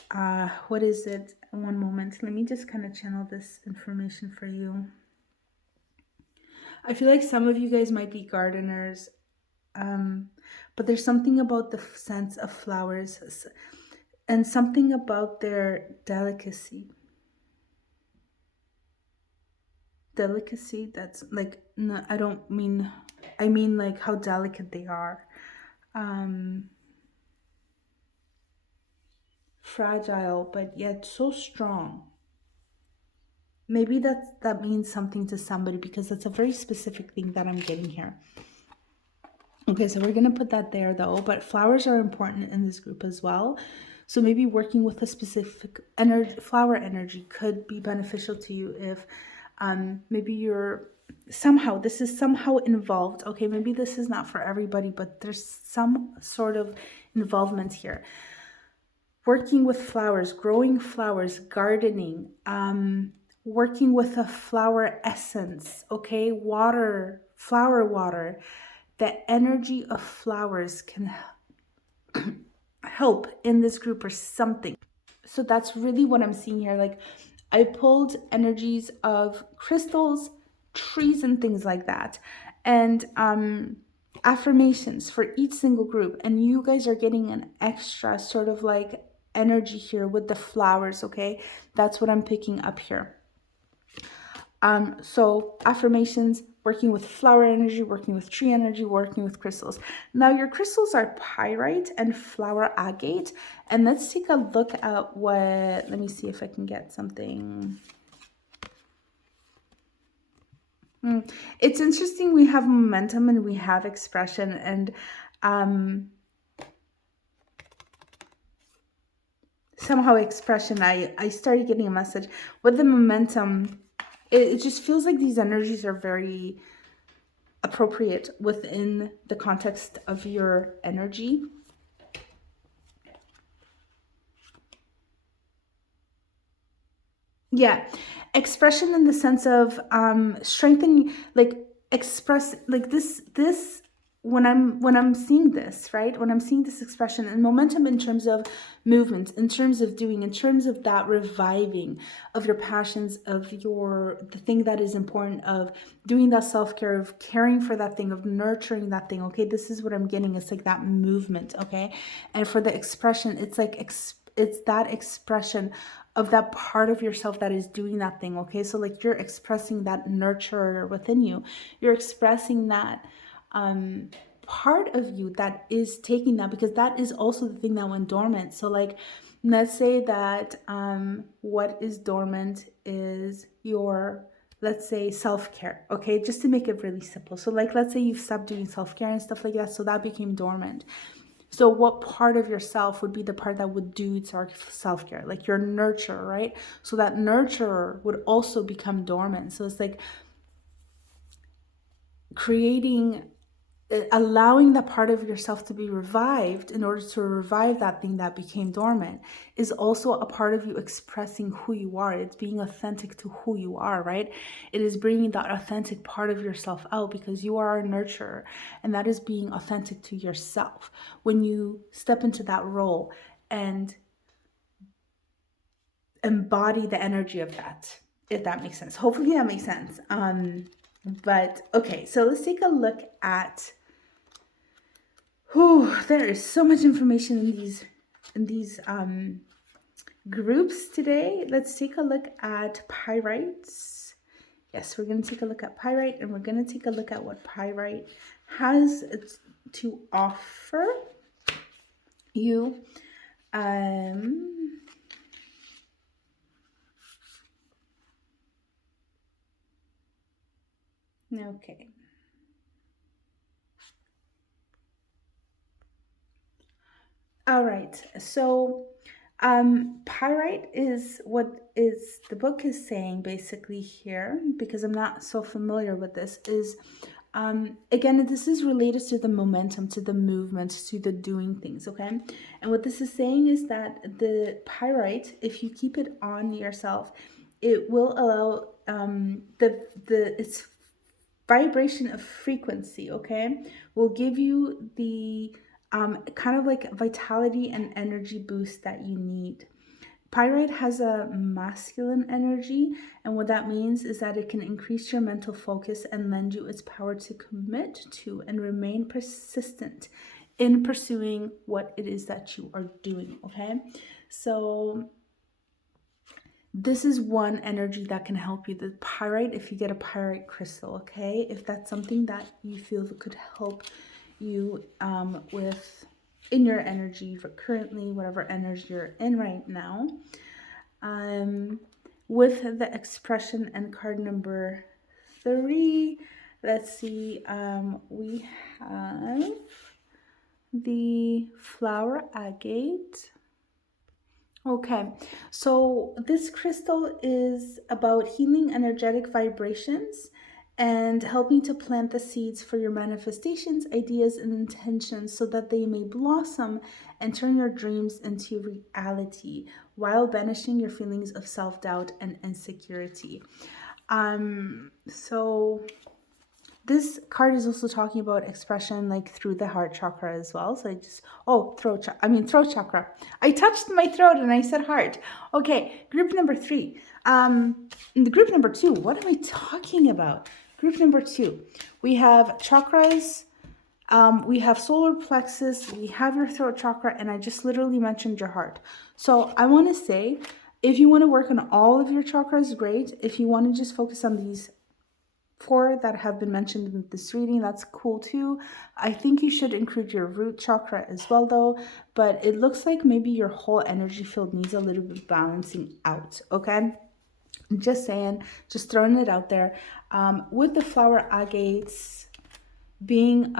What is it? One moment. Let me just kind of channel this information for you. I feel like some of you guys might be gardeners. but there's something about the sense of flowers and something about their delicacy that's like, no, I don't mean, I mean like how delicate they are, um fragile but yet so strong. Maybe that means something to somebody, because that's a very specific thing that I'm getting here. Okay, so we're gonna put that there though, but flowers are important in this group as well. So maybe working with a specific energy, flower energy, could be beneficial to you if maybe you're somehow, this is somehow involved. Okay, maybe this is not for everybody, but there's some sort of involvement here. Working with flowers, growing flowers, gardening, working with a flower essence, okay, water, flower water. The energy of flowers can help in this group or something. So that's really what I'm seeing here. Like, I pulled energies of crystals, trees, and things like that. And affirmations for each single group. And you guys are getting an extra sort of like energy here with the flowers, okay? That's what I'm picking up here. So affirmations, working with flower energy, working with tree energy, working with crystals. Now your crystals are pyrite and flower agate. And let's take a look at what, let me see if I can get something. It's interesting. We have momentum and we have expression, and somehow expression, I started getting a message with the momentum. It just feels like these energies are very appropriate within the context of your energy. Yeah, expression in the sense of strengthening, like express, like this when I'm seeing this, right? When I'm seeing this expression and momentum in terms of movement, in terms of doing, in terms of that reviving of your passions, of your the thing that is important, of doing that self-care, of caring for that thing, of nurturing that thing. Okay, this is what I'm getting. It's like that movement, okay? And for the expression, it's like it's that expression of that part of yourself that is doing that thing, okay? So like you're expressing that nurturer within you. You're expressing that part of you that is taking that, because that is also the thing that went dormant. So like, let's say that what is dormant is your, let's say, self-care, okay? Just to make it really simple. So like, let's say you've stopped doing self-care and stuff like that, so that became dormant. So what part of yourself would be the part that would do its self-care? Like your nurturer, right? So that nurturer would also become dormant. So it's like creating, allowing that part of yourself to be revived in order to revive that thing that became dormant is also a part of you expressing who you are. It's being authentic to who you are, right? It is bringing that authentic part of yourself out, because you are a nurturer, and that is being authentic to yourself when you step into that role and embody the energy of that, if that makes sense. Hopefully that makes sense. But okay, so let's take a look at, there is so much information in these groups today. Let's take a look at pyrites. Yes, we're going to take a look at pyrite, and we're going to take a look at what pyrite has to offer you. Okay. All right. So pyrite is what is the book is saying basically here, because I'm not so familiar with this, is again, this is related to the momentum, to the movement, to the doing things, okay? And what this is saying is that the pyrite, if you keep it on yourself, it will allow its vibration of frequency, okay, will give you the kind of like vitality and energy boost that you need. Pyrite has a masculine energy, and what that means is that it can increase your mental focus and lend you its power to commit to and remain persistent in pursuing what it is that you are doing. Okay, so this is one energy that can help you. The pyrite, if you get a pyrite crystal, okay, if that's something that you feel that could help you with in your energy for currently, whatever energy you're in right now. With the expression and card number 3, let's see, we have the flower agate. Okay, so this crystal is about healing energetic vibrations and helping to plant the seeds for your manifestations, ideas, and intentions so that they may blossom and turn your dreams into reality while banishing your feelings of self doubt and insecurity. So this card is also talking about expression like through the heart chakra as well. So I just, throat chakra. I touched my throat and I said heart. Okay, group number 3. In the group number 2, what am I talking about? Group number 2, we have chakras, we have solar plexus, we have your throat chakra, and I just literally mentioned your heart. So I want to say, if you want to work on all of your chakras, great. If you want to just focus on these 4 that have been mentioned in this reading, that's cool too. I think you should include your root chakra as well though, but it looks like maybe your whole energy field needs a little bit balancing out, okay? Just saying, just throwing it out there. With the flower agates being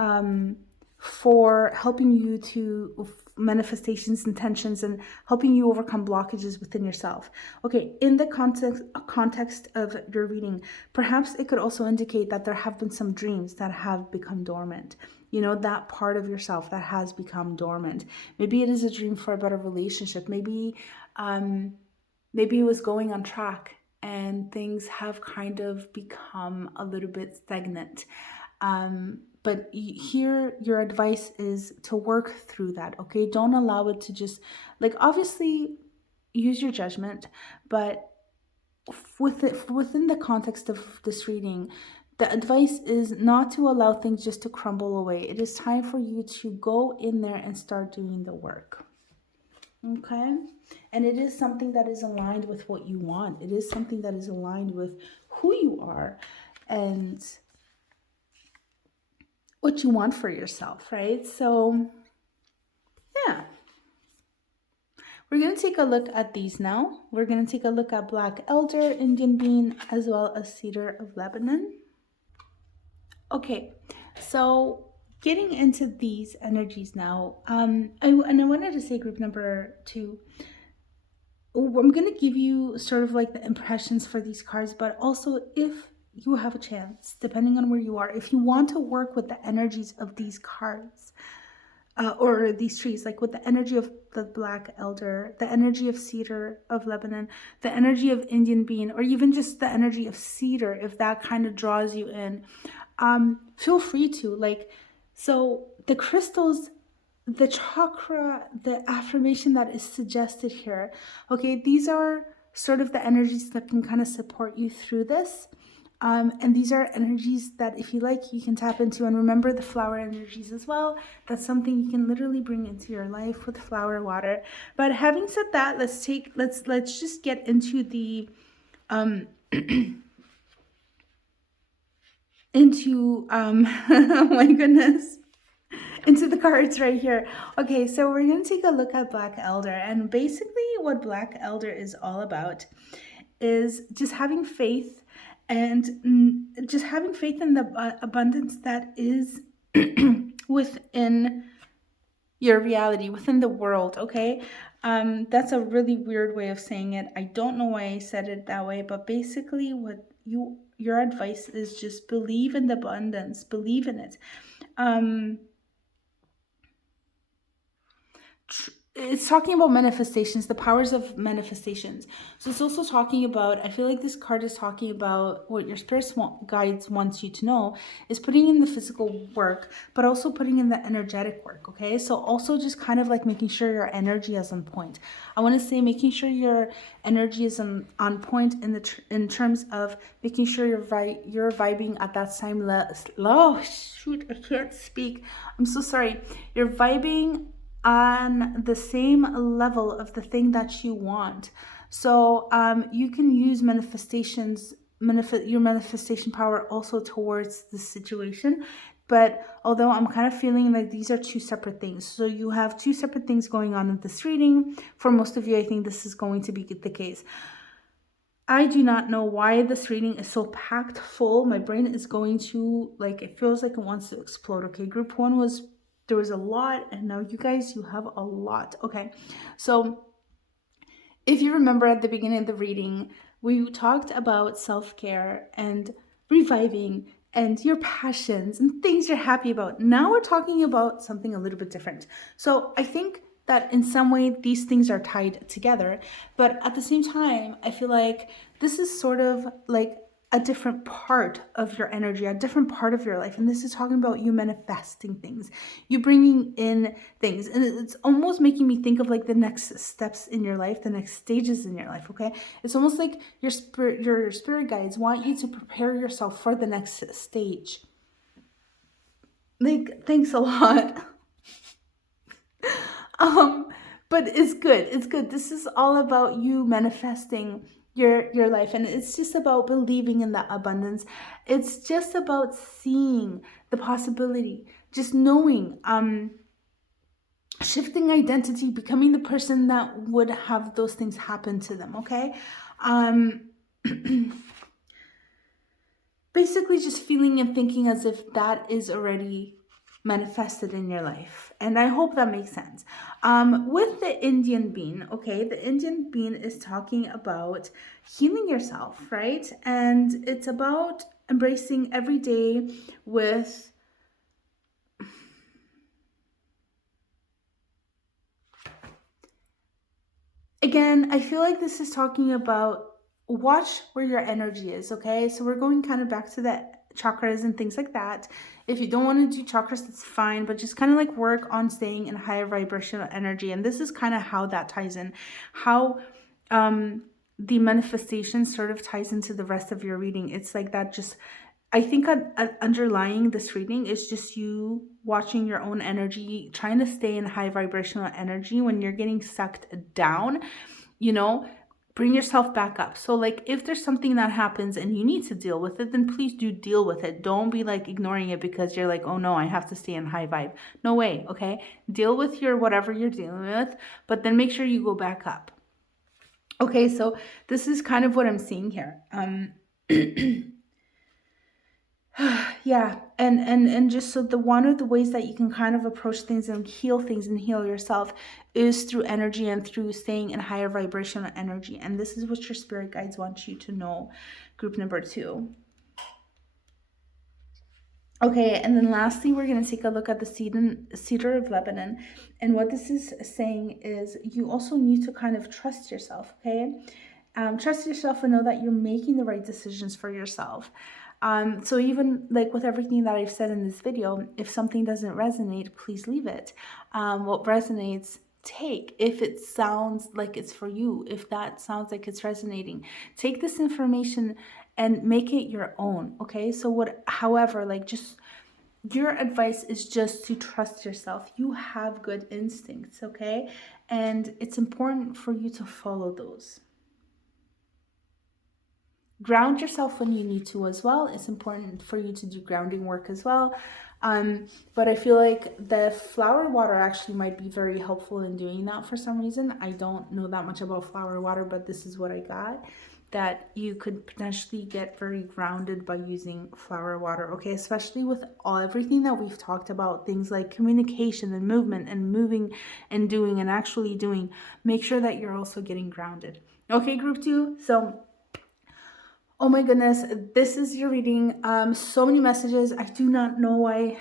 for helping you to manifestations, intentions, and helping you overcome blockages within yourself. Okay, in the context of your reading, perhaps it could also indicate that there have been some dreams that have become dormant. You know, that part of yourself that has become dormant. Maybe it is a dream for a better relationship. Maybe it was going on track and things have kind of become a little bit stagnant. But here, your advice is to work through that, okay? Don't allow it to just, like, obviously, use your judgment, but within the context of this reading, the advice is not to allow things just to crumble away. It is time for you to go in there and start doing the work, okay? And it is something that is aligned with what you want. It is something that is aligned with who you are and what you want for yourself, right? So, yeah. We're going to take a look at these now. We're going to take a look at black elder, Indian bean, as well as cedar of Lebanon. Okay, so getting into these energies now, I wanted to say group number 2. I'm going to give you sort of like the impressions for these cards, but also if you have a chance, depending on where you are, if you want to work with the energies of these cards or these trees, like with the energy of the black elder, the energy of cedar of Lebanon, the energy of Indian bean, or even just the energy of cedar, if that kind of draws you in, feel free to. Like, so the crystals, the chakra, the affirmation that is suggested here, okay, these are sort of the energies that can kind of support you through this. And these are energies that, if you like, you can tap into. And remember the flower energies as well. That's something you can literally bring into your life with flower water. But having said that, let's just get into the oh my goodness, into the cards right here. Okay, so we're going to take a look at black elder, and basically what black elder is all about is just having faith and just having faith in the abundance that is within your reality, within the world, okay? That's a really weird way of saying it. I don't know why I said it that way, but basically what your advice is, just believe in the abundance, believe in it. it's talking about manifestations, the powers of manifestations. So it's also talking about, I feel like this card is talking about what your guides wants you to know is putting in the physical work, but also putting in the energetic work. Okay, so also just kind of like making sure your energy is on point. I want to say making sure your energy is on point in terms of making sure you're vibing at that same oh shoot, I can't speak, I'm so sorry. You're vibing on the same level of the thing that you want. So you can use your manifestation power also towards the situation. But although I'm kind of feeling like these are two separate things. So you have two separate things going on in this reading. For most of you, I think this is going to be the case. I do not know why this reading is so packed full. My brain is going to, like, it feels like it wants to explode. Okay, group one was, there was a lot, and now you guys, you have a lot. Okay, so if you remember at the beginning of the reading, we talked about self-care and reviving and your passions and things you're happy about. Now we're talking about something a little bit different. So I think that in some way these things are tied together, but at the same time, I feel like this is sort of like a different part of your energy, a different part of your life. And this is talking about you manifesting things, you bringing in things. And it's almost making me think of like the next steps in your life, the next stages in your life, okay? It's almost like your spirit guides want you to prepare yourself for the next stage. Like, thanks a lot. But it's good. It's good. This is all about you manifesting your life, and it's just about believing in that abundance. It's just about seeing the possibility, just knowing, shifting identity, becoming the person that would have those things happen to them. Okay, basically just feeling and thinking as if that is already manifested in your life. And I hope that makes sense. With the Indian bean, okay, the Indian bean is talking about healing yourself, right? And it's about embracing every day with, again, I feel like this is talking about watch where your energy is, okay? So we're going kind of back to the chakras and things like that. If you don't want to do chakras, that's fine, but just kind of like work on staying in higher vibrational energy. And this is kind of how that ties in, how the manifestation sort of ties into the rest of your reading. It's like that, just, I think underlying this reading is just you watching your own energy, trying to stay in high vibrational energy. When you're getting sucked down, you know, bring yourself back up. So like if there's something that happens and you need to deal with it, then please do deal with it. Don't be like ignoring it because you're like, oh no, I have to stay in high vibe. No way, okay? Deal with your whatever you're dealing with, but then make sure you go back up. Okay, so this is kind of what I'm seeing here. Yeah, and just so the one of the ways that you can kind of approach things and heal yourself is through energy and through staying in higher vibrational energy. And this is what your spirit guides want you to know, group number 2. Okay, and then lastly, we're going to take a look at the cedar of Lebanon. And what this is saying is you also need to kind of trust yourself, okay? Trust yourself and know that you're making the right decisions for yourself. So even like with everything that I've said in this video, if something doesn't resonate, please leave it. What resonates, take. If it sounds like it's for you, if that sounds like it's resonating, take this information and make it your own. Okay, so however, like, just your advice is just to trust yourself. You have good instincts, okay, and it's important for you to follow those. Ground yourself when you need to as well. It's important for you to do grounding work as well. But I feel like the flower water actually might be very helpful in doing that for some reason. I don't know that much about flower water, but this is what I got, that you could potentially get very grounded by using flower water, okay? Especially with everything that we've talked about, things like communication and movement and moving and doing and actually doing. Make sure that you're also getting grounded. Okay, group 2, so oh my goodness, this is your reading. So many messages. I do not know why.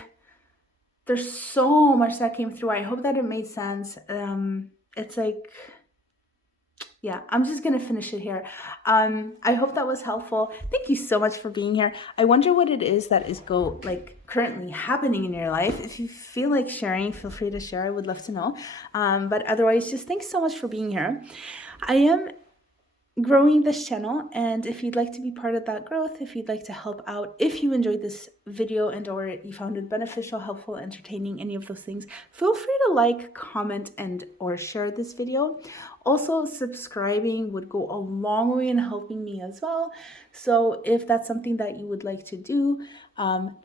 There's so much that came through. I hope that it made sense. it's like, yeah, I'm just gonna finish it here. I hope that was helpful. Thank you so much for being here. I wonder what it is that is currently happening in your life. If you feel like sharing, feel free to share. I would love to know. But otherwise, just thanks so much for being here. I am growing this channel, and if you'd like to be part of that growth, if you'd like to help out, if you enjoyed this video and or you found it beneficial, helpful, entertaining, any of those things, feel free to like, comment, and or share this video. Also, subscribing would go a long way in helping me as well. So if that's something that you would like to do,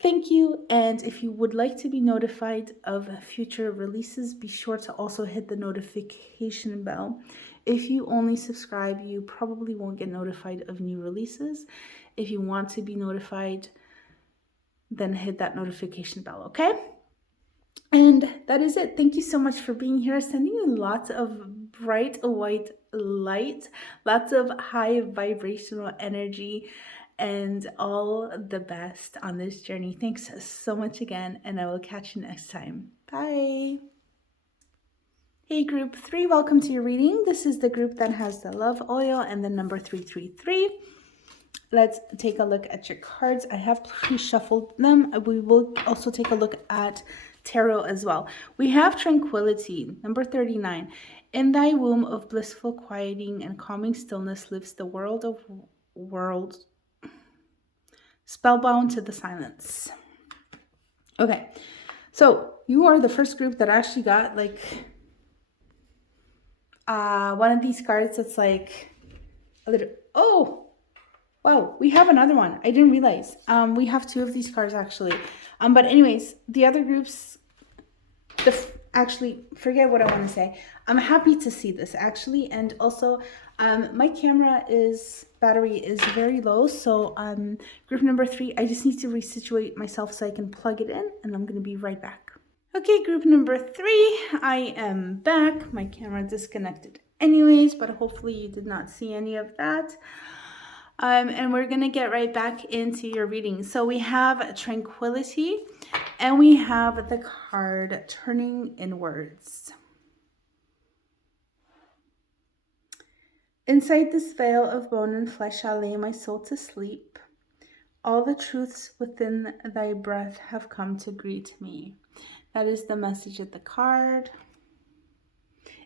thank you. And if you would like to be notified of future releases, be sure to also hit the notification bell. If you only subscribe, you probably won't get notified of new releases. If you want to be notified, then hit that notification bell, okay? And that is it. Thank you so much for being here. Sending you lots of bright white light, lots of high vibrational energy, and all the best on this journey. Thanks so much again, and I will catch you next time. Bye. Hey group 3, welcome to your reading. This is the group that has the love oil and the number 333. Let's take a look at your cards. I have pre-shuffled them. We will also take a look at tarot as well. We have tranquility, number 39. In thy womb of blissful quieting and calming stillness lives the world of worlds, spellbound to the silence. Okay, so you are the first group that actually got like one of these cards that's like a little, oh, wow, we have another one. I didn't realize. We have 2 of these cards actually. But anyways, the other groups, actually, forget what I want to say. I'm happy to see this actually. And also, my camera battery is very low. So group number 3, I just need to resituate myself so I can plug it in, and I'm going to be right back. Okay, group number 3, I am back. My camera disconnected anyways, but hopefully you did not see any of that. And we're going to get right back into your reading. So we have tranquility, and we have the card turning inwards. Inside this veil of bone and flesh, I lay my soul to sleep. All the truths within thy breath have come to greet me. That is the message of the card.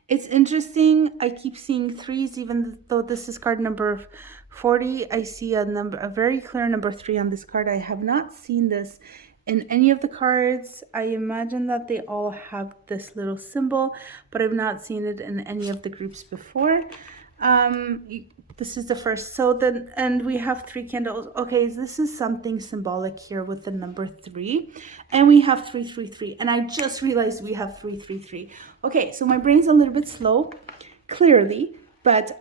It's interesting. I keep seeing 3s, even though this is card number 40. I see a very clear number 3 on this card. I have not seen this in any of the cards. I imagine that they all have this little symbol, but I've not seen it in any of the groups before. This is the first. So then, and we have 3 candles. Okay, this is something symbolic here with the number 3, and we have 333, and I just realized we have 333. Okay, so my brain's a little bit slow, clearly, but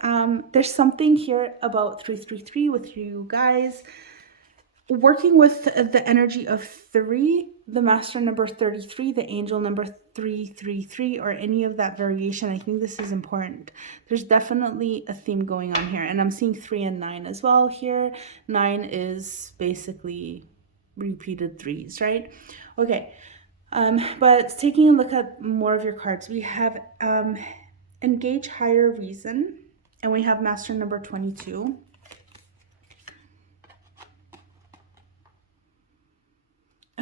there's something here about 333 with you guys working with the energy of 3, the master number 33, the angel number 333, or any of that variation. I think this is important. There's definitely a theme going on here, and I'm seeing 3 and 9 as well here. 9 is basically repeated 3s, right? Okay, but taking a look at more of your cards, we have engage higher reason, and we have master number 22.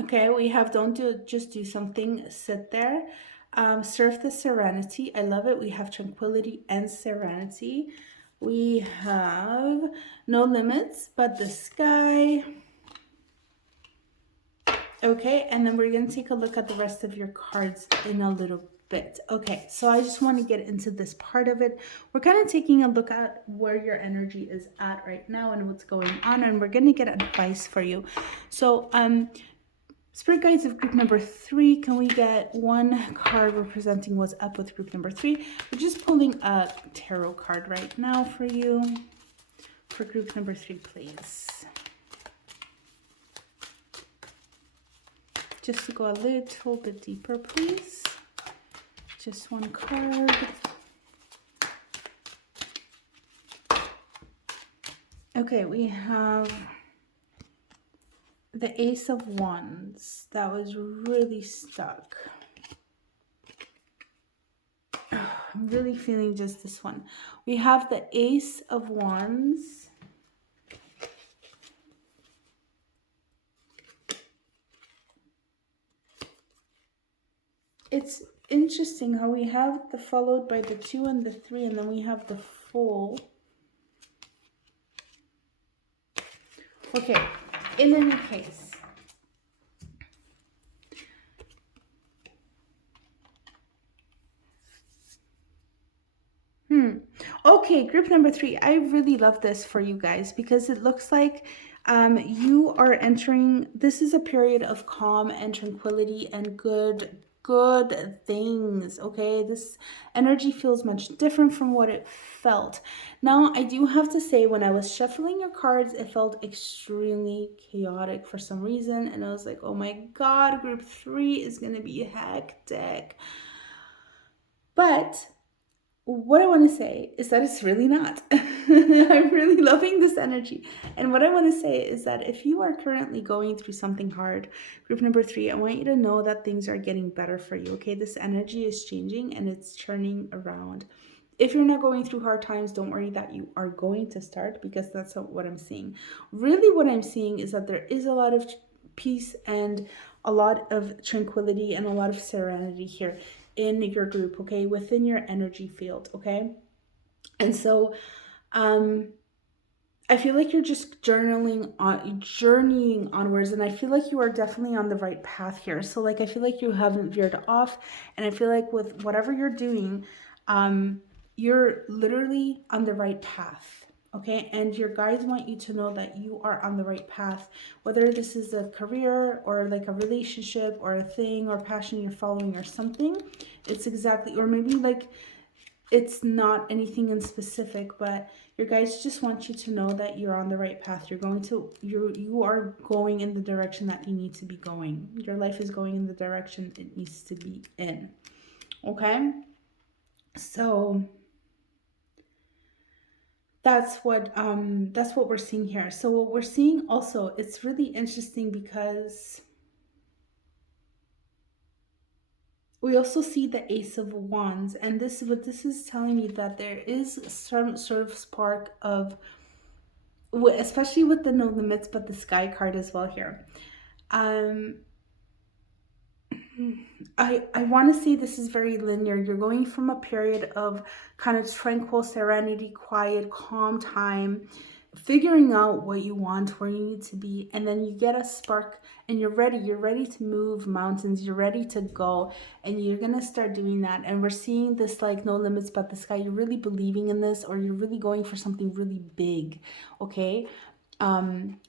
Okay, we have just do something, sit there. Surf the serenity. I love it. We have tranquility and serenity. We have no limits but the sky. Okay, and then we're going to take a look at the rest of your cards in a little bit. Okay, so I just want to get into this part of it. We're kind of taking a look at where your energy is at right now and what's going on, and we're going to get advice for you. So, Spirit guides of group number 3, can we get one card representing what's up with group number 3? We're just pulling a tarot card right now for you. For group number 3, please. Just to go a little bit deeper, please. Just one card. Okay, we have the Ace of Wands. That was really stuck. I'm really feeling just this one. We have the Ace of Wands. It's interesting how we have the followed by the 2 and the 3, and then we have the Fool. Okay, in any case, okay, group number 3. I really love this for you guys because it looks like you are entering, this is a period of calm and tranquility and good things. Okay, this energy feels much different from what it felt. Now, I do have to say, when I was shuffling your cards, it felt extremely chaotic for some reason, and I was like, oh my god, group 3 is gonna be hectic. But what I want to say is that it's really not. I'm really loving this energy. And what I want to say is that if you are currently going through something hard, group number 3, I want you to know that things are getting better for you. Okay, this energy is changing and it's turning around. If you're not going through hard times, don't worry that you are going to start, because that's not what I'm seeing. Really, what I'm seeing is that there is a lot of peace and a lot of tranquility and a lot of serenity here in your group, okay, within your energy field, okay? And so I feel like you're just journaling on, journeying onwards, and I feel like you are definitely on the right path here. So like I feel like you haven't veered off, and I feel like with whatever you're doing, you're literally on the right path. Okay, and your guides want you to know that you are on the right path, whether this is a career or like a relationship or a thing or passion you're following or something. It's exactly, or maybe like it's not anything in specific, but your guides just want you to know that you're on the right path. You are going in the direction that you need to be going. Your life is going in the direction it needs to be in. Okay, so that's what we're seeing here. So what we're seeing also, it's really interesting because we also see the Ace of Wands, and this is telling me that there is some sort of spark of, especially with the No Limits but the Sky card as well here. I want to say this is very linear. You're going from a period of kind of tranquil, serenity, quiet, calm time, figuring out what you want, where you need to be, and then you get a spark and you're ready. You're ready to move mountains. You're ready to go, and you're going to start doing that. And we're seeing this like No Limits but the Sky. You're really believing in this, or you're really going for something really big, okay?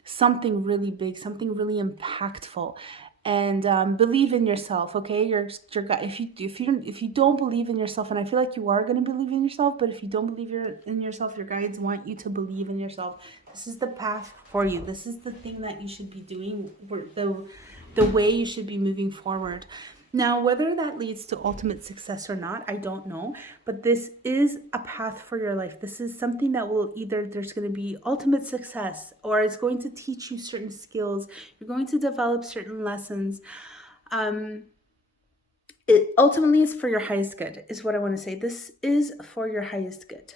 Something really big, something really impactful. And believe in yourself, okay? Your if you don't believe in yourself, and I feel like you are going to believe in yourself, but if you don't believe in yourself, your guides want you to believe in yourself. This is the path for you. This is the thing that you should be doing, the way you should be moving forward. Now, whether that leads to ultimate success or not, I don't know, but this is a path for your life. This is something that will either, there's going to be ultimate success, or it's going to teach you certain skills. You're going to develop certain lessons. It ultimately is for your highest good, is what I want to say. This is for your highest good.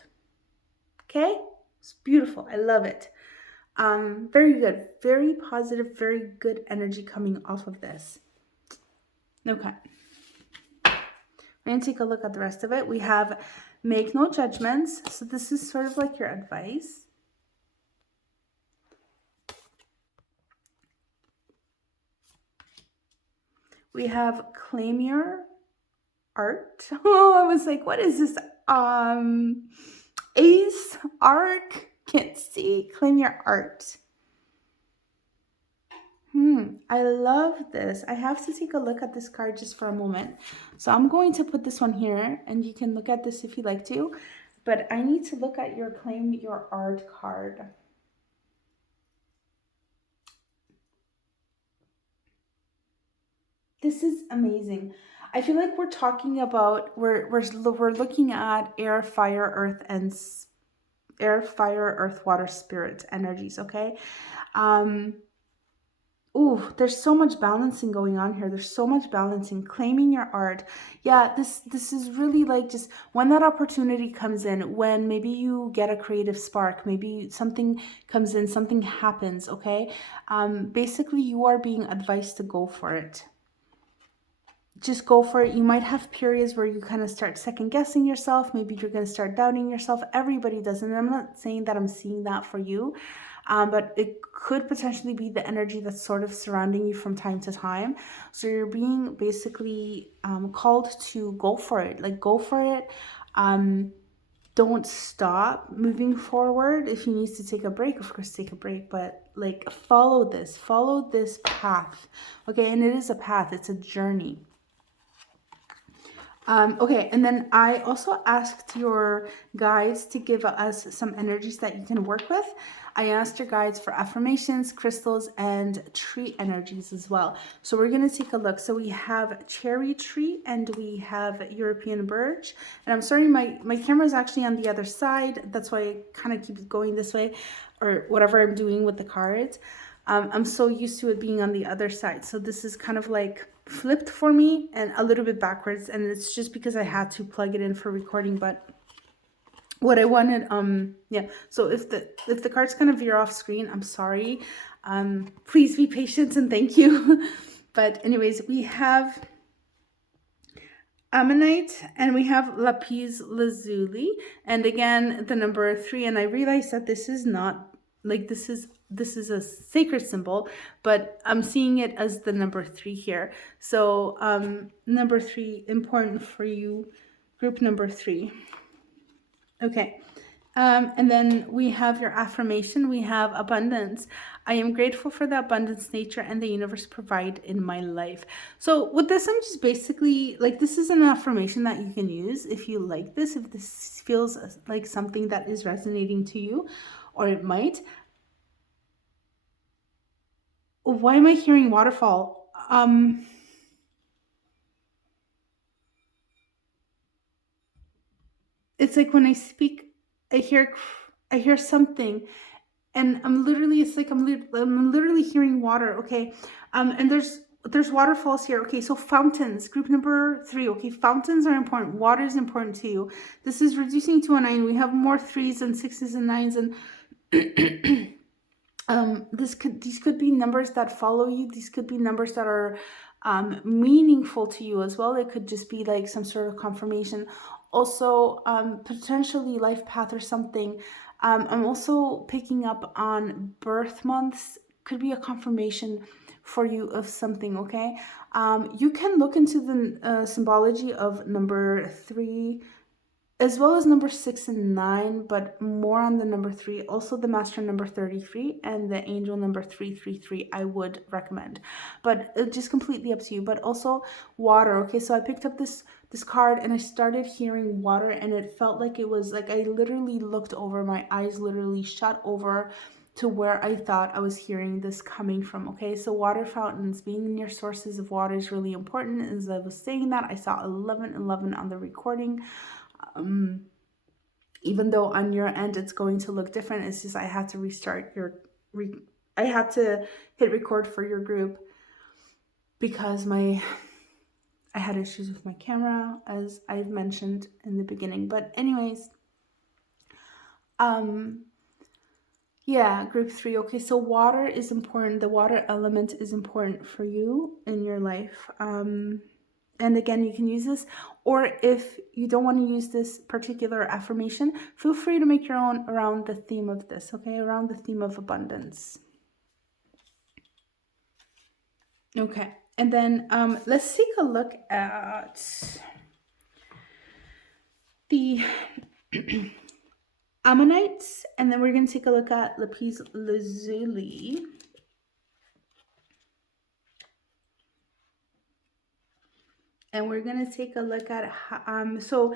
Okay? It's beautiful. I love it. Very good. Very positive, very good energy coming off of this. Okay. I'm going to take a look at the rest of it. We have make no judgments. So this is sort of like your advice. We have claim your art. Oh, I was like, what is this? Ace, arc, can't see. Claim your art. I love this. I have to take a look at this card just for a moment. So I'm going to put this one here, and you can look at this if you like to. But I need to look at your claim your art card. This is amazing. I feel like we're talking about, we're looking at air, fire, earth, and air, fire, earth, water, spirit energies, okay? Ooh, there's so much balancing going on here. There's so much balancing, claiming your art. Yeah, this is really like just when that opportunity comes in, when maybe you get a creative spark, maybe something comes in, something happens, okay? Basically, you are being advised to go for it. Just go for it. You might have periods where you kind of start second guessing yourself. Maybe you're going to start doubting yourself. Everybody does. And I'm not saying that I'm seeing that for you, but it could potentially be the energy that's sort of surrounding you from time to time. So you're being basically called to go for it. Like, go for it. Don't stop moving forward. If you need to take a break, of course, take a break. But like, follow this path. Okay. And it is a path, it's a journey. Okay, and then I also asked your guides to give us some energies that you can work with. I asked your guides for affirmations, crystals, and tree energies as well. So we're going to take a look. So we have cherry tree and we have European birch. And I'm sorry, my camera is actually on the other side. That's why I kind of keep going this way, or whatever I'm doing with the cards. I'm so used to it being on the other side. So this is kind of like flipped for me and a little bit backwards, and it's just because I had to plug it in for recording. But what I wanted, yeah, so if the cards kind of veer off screen, I'm sorry. Please be patient and thank you. But anyways, we have ammonite and we have lapis lazuli, and again the number 3. And I realized that this is not like, this is a sacred symbol, but I'm seeing it as the number 3 here. So number 3, important for you, group number 3. Okay. And then we have your affirmation. We have abundance. I am grateful for the abundance nature and the universe provide in my life. So with this, I'm just basically like, this is an affirmation that you can use if you like this, if this feels like something that is resonating to you, or it might. Why am I hearing waterfall? It's like when I speak, I hear something, and I'm literally, it's like I'm literally hearing water. Okay, and there's waterfalls here. Okay, so fountains, group number 3. Okay, fountains are important. Water is important to you. This is reducing to a 9. We have more 3s and 6s and 9s, and these could be numbers that follow you. These could be numbers that are meaningful to you as well. It could just be like some sort of confirmation. Also, potentially life path or something. I'm also picking up on birth months. Could be a confirmation for you of something. Okay, you can look into the symbology of number 3 as well as number 6 and 9, but more on the number 3. Also the master number 33 and the angel number 333 I would recommend, but just completely up to you. But also water. Okay, so I picked up this card and I started hearing water, and it felt like it was like I literally looked over, my eyes literally shut over to where I thought I was hearing this coming from. Okay, so water fountains, being near sources of water is really important. As I was saying that, I saw 1111 on the recording. Even though on your end it's going to look different, it's just I had to restart I had to hit record for your group because I had issues with my camera, as I've mentioned in the beginning. But anyways, yeah, group 3. Okay, so water is important. The water element is important for you in your life. And again, you can use this, or if you don't want to use this particular affirmation, feel free to make your own around the theme of this, okay? Around the theme of abundance. Okay, and then let's take a look at the ammonites, and then we're going to take a look at lapis lazuli. And we're going to take a look at, so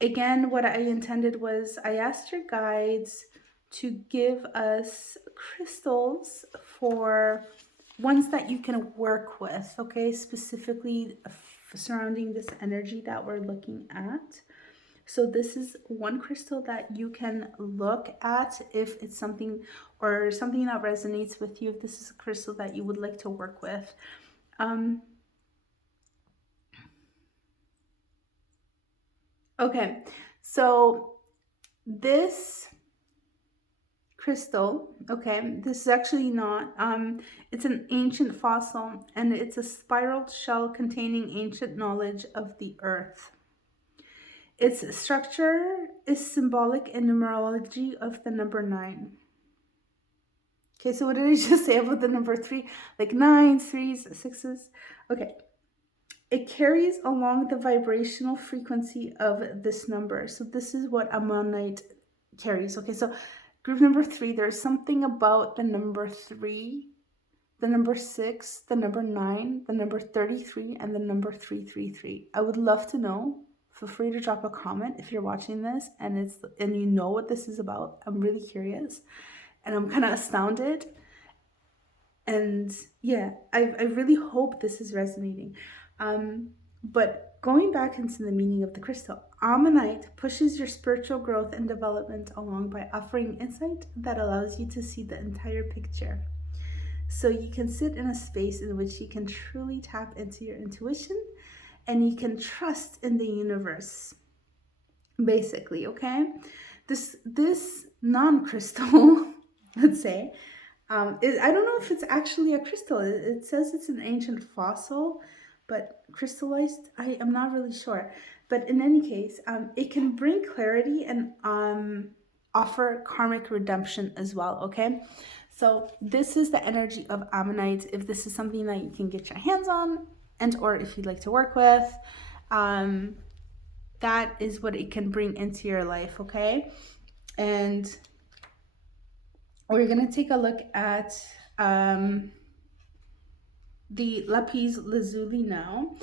again, what I intended was I asked your guides to give us crystals for ones that you can work with, okay? Specifically surrounding this energy that we're looking at. So this is one crystal that you can look at if it's something or something that resonates with you, if this is a crystal that you would like to work with. Okay, so this crystal, okay, this is actually not, it's an ancient fossil, and it's a spiraled shell containing ancient knowledge of the earth. Its structure is symbolic in numerology of the number 9. Okay, so what did I just say about the number 3? Like 9s, 3s, 6s. Okay. It carries along the vibrational frequency of this number. So this is what ammonite carries. Okay, so group number 3, there's something about the number 3, the number 6, the number 9, the number 33, and the number 333. I would love to know. Feel free to drop a comment if you're watching this and you know what this is about. I'm really curious and I'm kind of astounded. And yeah, I really hope this is resonating. But going back into the meaning of the crystal, ammonite pushes your spiritual growth and development along by offering insight that allows you to see the entire picture. So you can sit in a space in which you can truly tap into your intuition and you can trust in the universe, basically, okay? This non-crystal, let's say, I don't know if it's actually a crystal. It says it's an ancient fossil, but crystallized, I am not really sure. But in any case, it can bring clarity and offer karmic redemption as well, okay? So this is the energy of ammonite. If this is something that you can get your hands on and or if you'd like to work with, that is what it can bring into your life, okay? And we're going to take a look at the lapis lazuli now.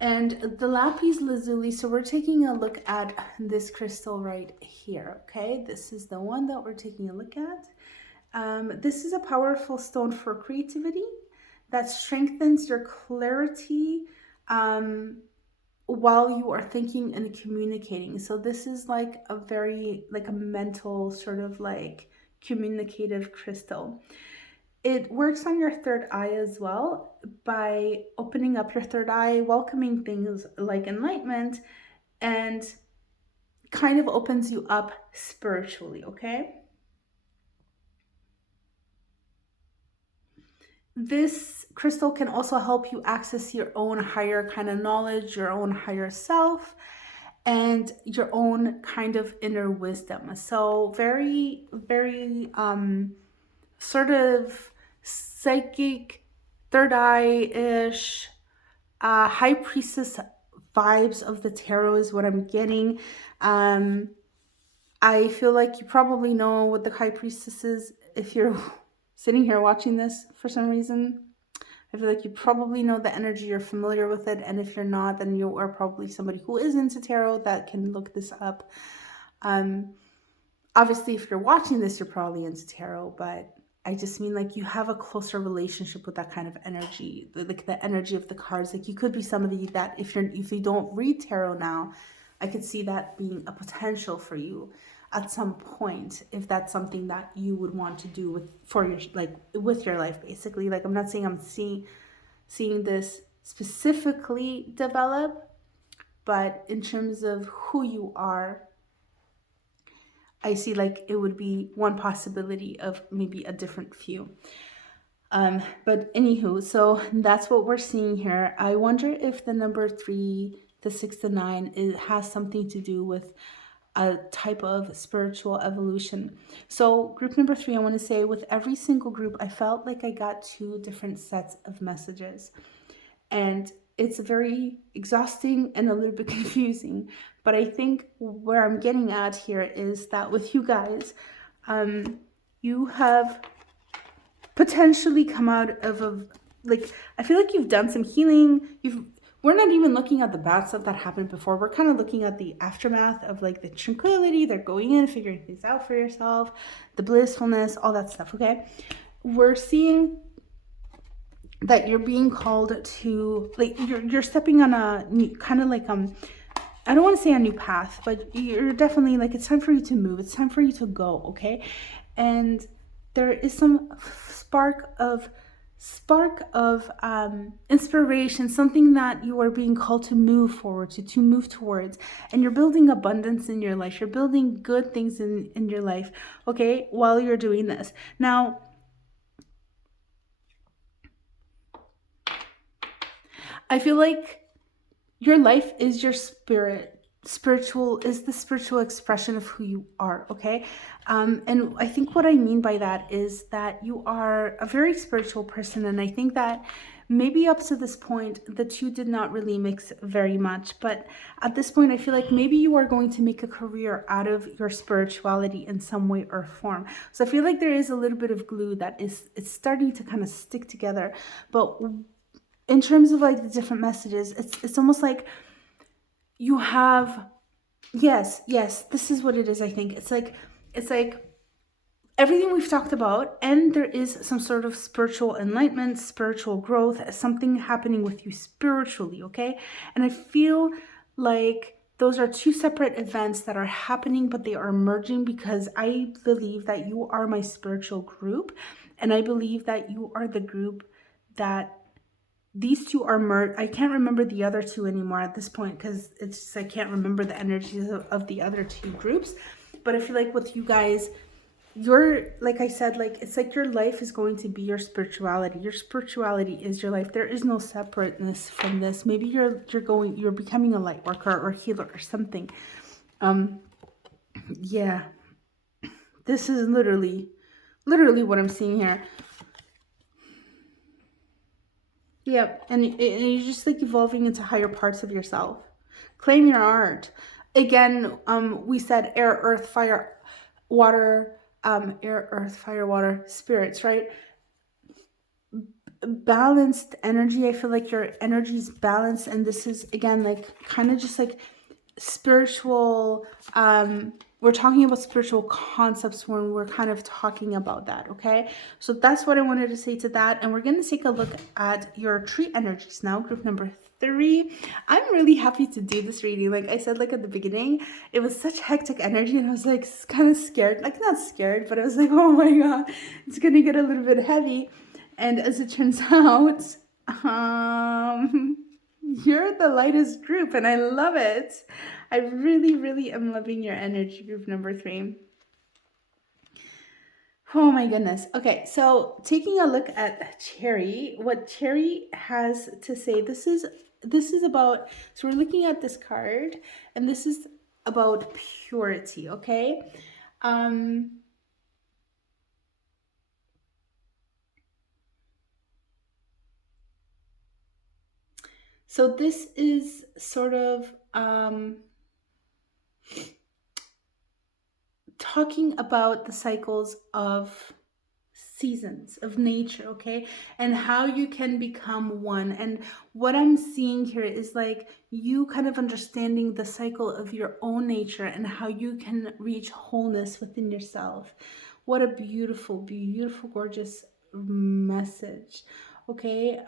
And the lapis lazuli, so we're taking a look at this crystal right here, okay? This is the one that we're taking a look at. This is a powerful stone for creativity that strengthens your clarity while you are thinking and communicating. So this is like a very, like a mental sort of like communicative crystal. It works on your third eye as well by opening up your third eye, welcoming things like enlightenment, and kind of opens you up spiritually, okay? This crystal can also help you access your own higher kind of knowledge, your own higher self, and your own kind of inner wisdom. So very, very sort of psychic, third eye-ish, high priestess vibes of the tarot is what I'm getting. I feel like you probably know what the high priestess is if you're sitting here watching this for some reason. I feel like you probably know the energy, you're familiar with it, and if you're not, then you are probably somebody who is into tarot that can look this up. Obviously, if you're watching this, you're probably into tarot, but I just mean like you have a closer relationship with that kind of energy, like the energy of the cards. Like you could be somebody that if you don't read tarot now, I could see that being a potential for you at some point if that's something that you would want to do with your life, basically. Like I'm not saying I'm seeing this specifically develop, but in terms of who you are, I see like it would be one possibility of maybe a different few. But anywho, so that's what we're seeing here. I wonder if the number 3, the 6, the 9 has something to do with a type of spiritual evolution. So group number 3, I want to say with every single group, I felt like I got 2 different sets of messages. And it's very exhausting and a little bit confusing. But I think where I'm getting at here is that with you guys, you have potentially come out of I feel like you've done some healing. We're not even looking at the bad stuff that happened before. We're kind of looking at the aftermath of like the tranquility. They're going in, figuring things out for yourself, the blissfulness, all that stuff, okay? We're seeing that you're being called to, like, you're stepping on a kind of like I don't want to say a new path, but you're definitely like, it's time for you to move. It's time for you to go, okay? And there is some spark of inspiration, something that you are being called to move forward to move towards. And you're building abundance in your life. You're building good things in your life, okay, while you're doing this. Now, I feel like your life is your spirit. Spiritual is the spiritual expression of who you are, okay? And I think what I mean by that is that you are a very spiritual person. And I think that maybe up to this point, the two did not really mix very much. But at this point, I feel like maybe you are going to make a career out of your spirituality in some way or form. So I feel like there is a little bit of glue that is, it's starting to kind of stick together. But in terms of like the different messages, it's almost like you have, yes, this is what it is. I think it's like everything we've talked about, and there is some sort of spiritual enlightenment, spiritual growth, something happening with you spiritually, okay? And I feel like those are two separate events that are happening, but they are merging, because I believe that you are my spiritual group, and I believe that you are the group that these two are merged. I can't remember the other two anymore at this point, because it's just, I can't remember the energies of the other two groups. But I feel like with you guys, you're, like I said, like it's like your life is going to be your spirituality. Your spirituality is your life. There is no separateness from this. Maybe you're becoming a light worker or healer or something. Yeah, this is literally what I'm seeing here. Yep, and you're just like evolving into higher parts of yourself. Claim your art. Again, we said air, earth, fire, water, air, earth, fire, water, spirits, right? Balanced energy. I feel like your energy is balanced, and this is again like kind of just like spiritual. We're talking about spiritual concepts when we're kind of talking about that, okay? So that's what I wanted to say to that. And we're going to take a look at your tree energies now, group number 3. I'm really happy to do this reading. Like I said, like at the beginning, it was such hectic energy, and I was like kind of scared, like not scared, but I was like, oh my god, it's going to get a little bit heavy. And as it turns out, you're the lightest group, and I love it. I really am loving your energy, group number 3. Oh my goodness. Okay, so taking a look at Cherry, what Cherry has to say, this is about, so we're looking at this card, and this is about purity, okay? So this is sort of talking about the cycles of seasons of nature, okay, and how you can become one. And what I'm seeing here is like you kind of understanding the cycle of your own nature and how you can reach wholeness within yourself. What a beautiful, gorgeous message. Okay.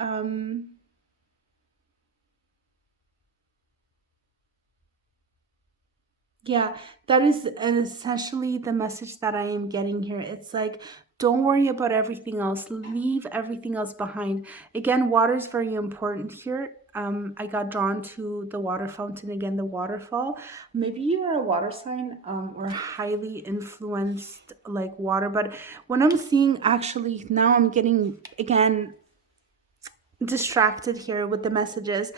Yeah, that is essentially the message that I am getting here. It's like, don't worry about everything else. Leave everything else behind. Again, water is very important here. I got drawn to the water fountain again, the waterfall. Maybe you are a water sign or highly influenced like water. But when I'm seeing, actually, now I'm getting, again, distracted here with the messages.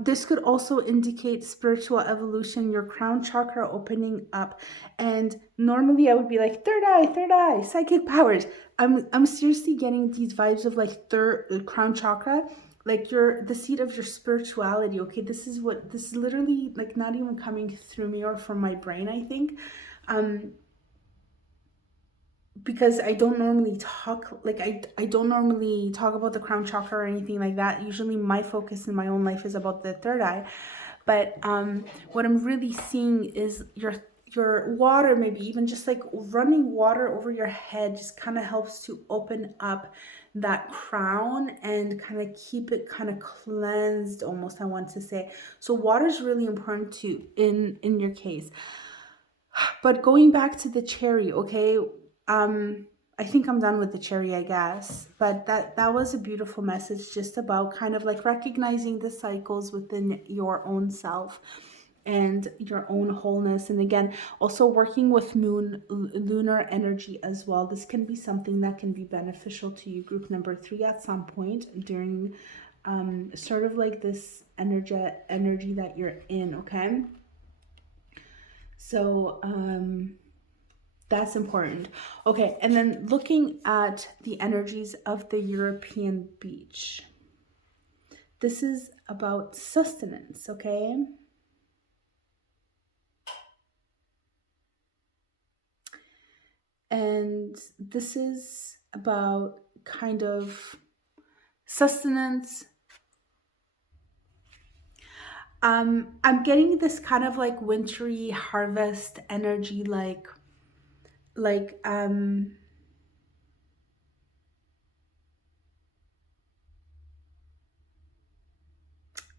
This could also indicate spiritual evolution, your crown chakra opening up. And normally I would be like, third eye, psychic powers. I'm seriously getting these vibes of like third crown chakra, like you're the seat of your spirituality. Okay, this is literally like not even coming through me or from my brain, I think. Because I don't normally talk, like I don't normally talk about the crown chakra or anything like that. Usually my focus in my own life is about the third eye. But what I'm really seeing is your water, maybe even just like running water over your head, just kind of helps to open up that crown and kind of keep it kind of cleansed almost, I want to say. So water is really important too in your case. But going back to the cherry, okay? Um, I think I'm done with the cherry, I guess. But that was a beautiful message, just about kind of like recognizing the cycles within your own self and your own wholeness. And again, also working with lunar energy as well. This can be something that can be beneficial to you, group number 3, at some point during sort of like this energy that you're in, okay? So that's important. Okay, and then looking at the energies of the European beach. This is about sustenance, okay? And this is about kind of sustenance. I'm getting this kind of like wintry harvest energy, like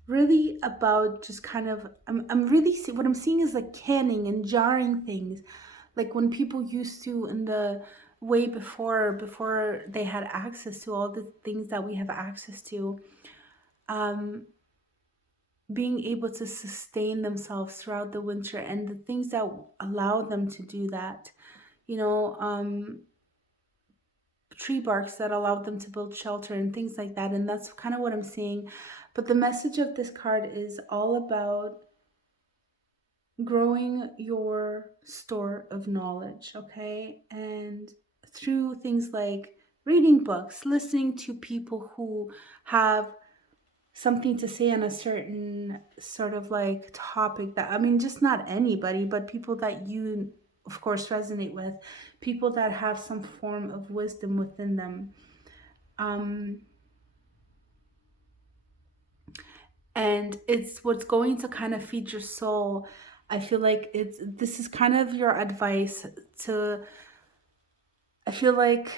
really about just kind of I'm really what I'm seeing is like canning and jarring things, like when people used to in the way before they had access to all the things that we have access to, um being able to sustain themselves throughout the winter, and the things that allow them to do that, you know, tree barks that allowed them to build shelter and things like that. And that's kind of what I'm seeing. But the message of this card is all about growing your store of knowledge, okay? And through things like reading books, listening to people who have something to say on a certain sort of like topic, that, I mean, just not anybody, but people that you, of course, resonate with, people that have some form of wisdom within them. Um, and it's what's going to kind of feed your soul. I feel like this is kind of your advice to, I feel like,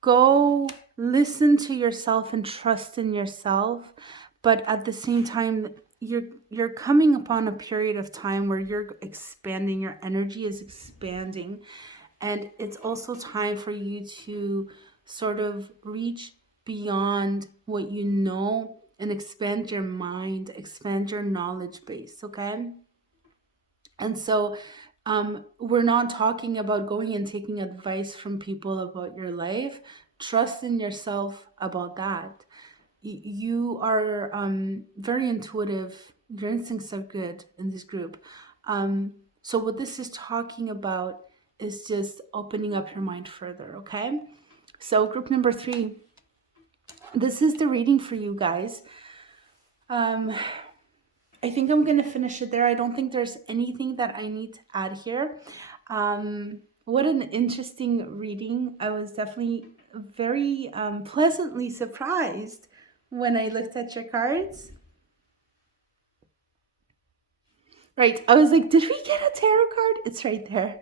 go listen to yourself and trust in yourself, but at the same time you're coming upon a period of time where you're expanding, your energy is expanding, and it's also time for you to sort of reach beyond what you know and expand your mind, expand your knowledge base, okay? And so we're not talking about going and taking advice from people about your life. Trust in yourself about that. You are very intuitive. Your instincts are good in this group. So, what this is talking about is just opening up your mind further, okay? So, group number 3, this is the reading for you guys. I think I'm going to finish it there. I don't think there's anything that I need to add here. What an interesting reading. I was definitely very pleasantly surprised when I looked at your cards. Right, I was like, did we get a tarot card? It's right there.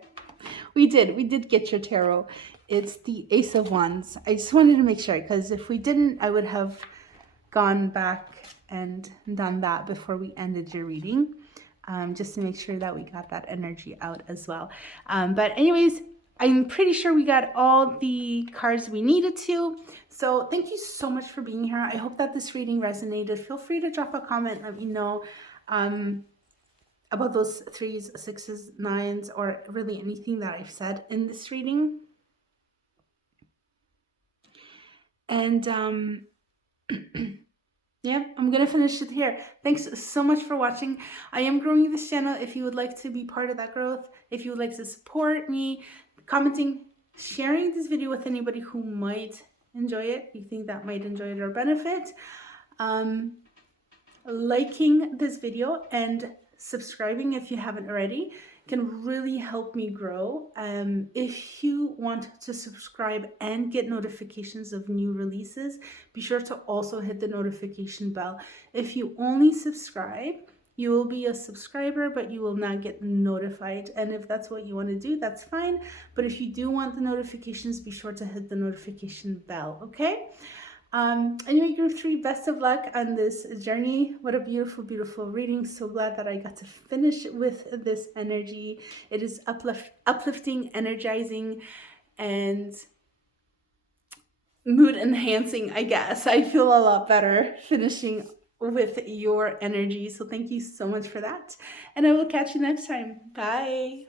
We did get your tarot. It's the Ace of Wands. I just wanted to make sure, because if we didn't, I would have gone back and done that before we ended your reading, just to make sure that we got that energy out as well. But anyways, I'm pretty sure we got all the cards we needed to. So thank you so much for being here. I hope that this reading resonated. Feel free to drop a comment. Let me know about those 3s, 6s, 9s, or really anything that I've said in this reading. And yeah, I'm gonna finish it here. Thanks so much for watching. I am growing this channel. If you would like to be part of that growth, if you would like to support me, commenting, sharing this video with anybody who might enjoy it, you think that might enjoy it or benefit, liking this video and subscribing if you haven't already can really help me grow. If you want to subscribe and get notifications of new releases, be sure to also hit the notification bell. If you only subscribe, You will be a subscriber, but you will not get notified. And if that's what you want to do, that's fine. But if you do want the notifications, be sure to hit the notification bell, okay? Anyway, group three, best of luck on this journey. What a beautiful, beautiful reading. So glad that I got to finish with this energy. It is uplifting, energizing, and mood enhancing, I guess. I feel a lot better finishing with your energy. So thank you so much for that. And I will catch you next time. Bye.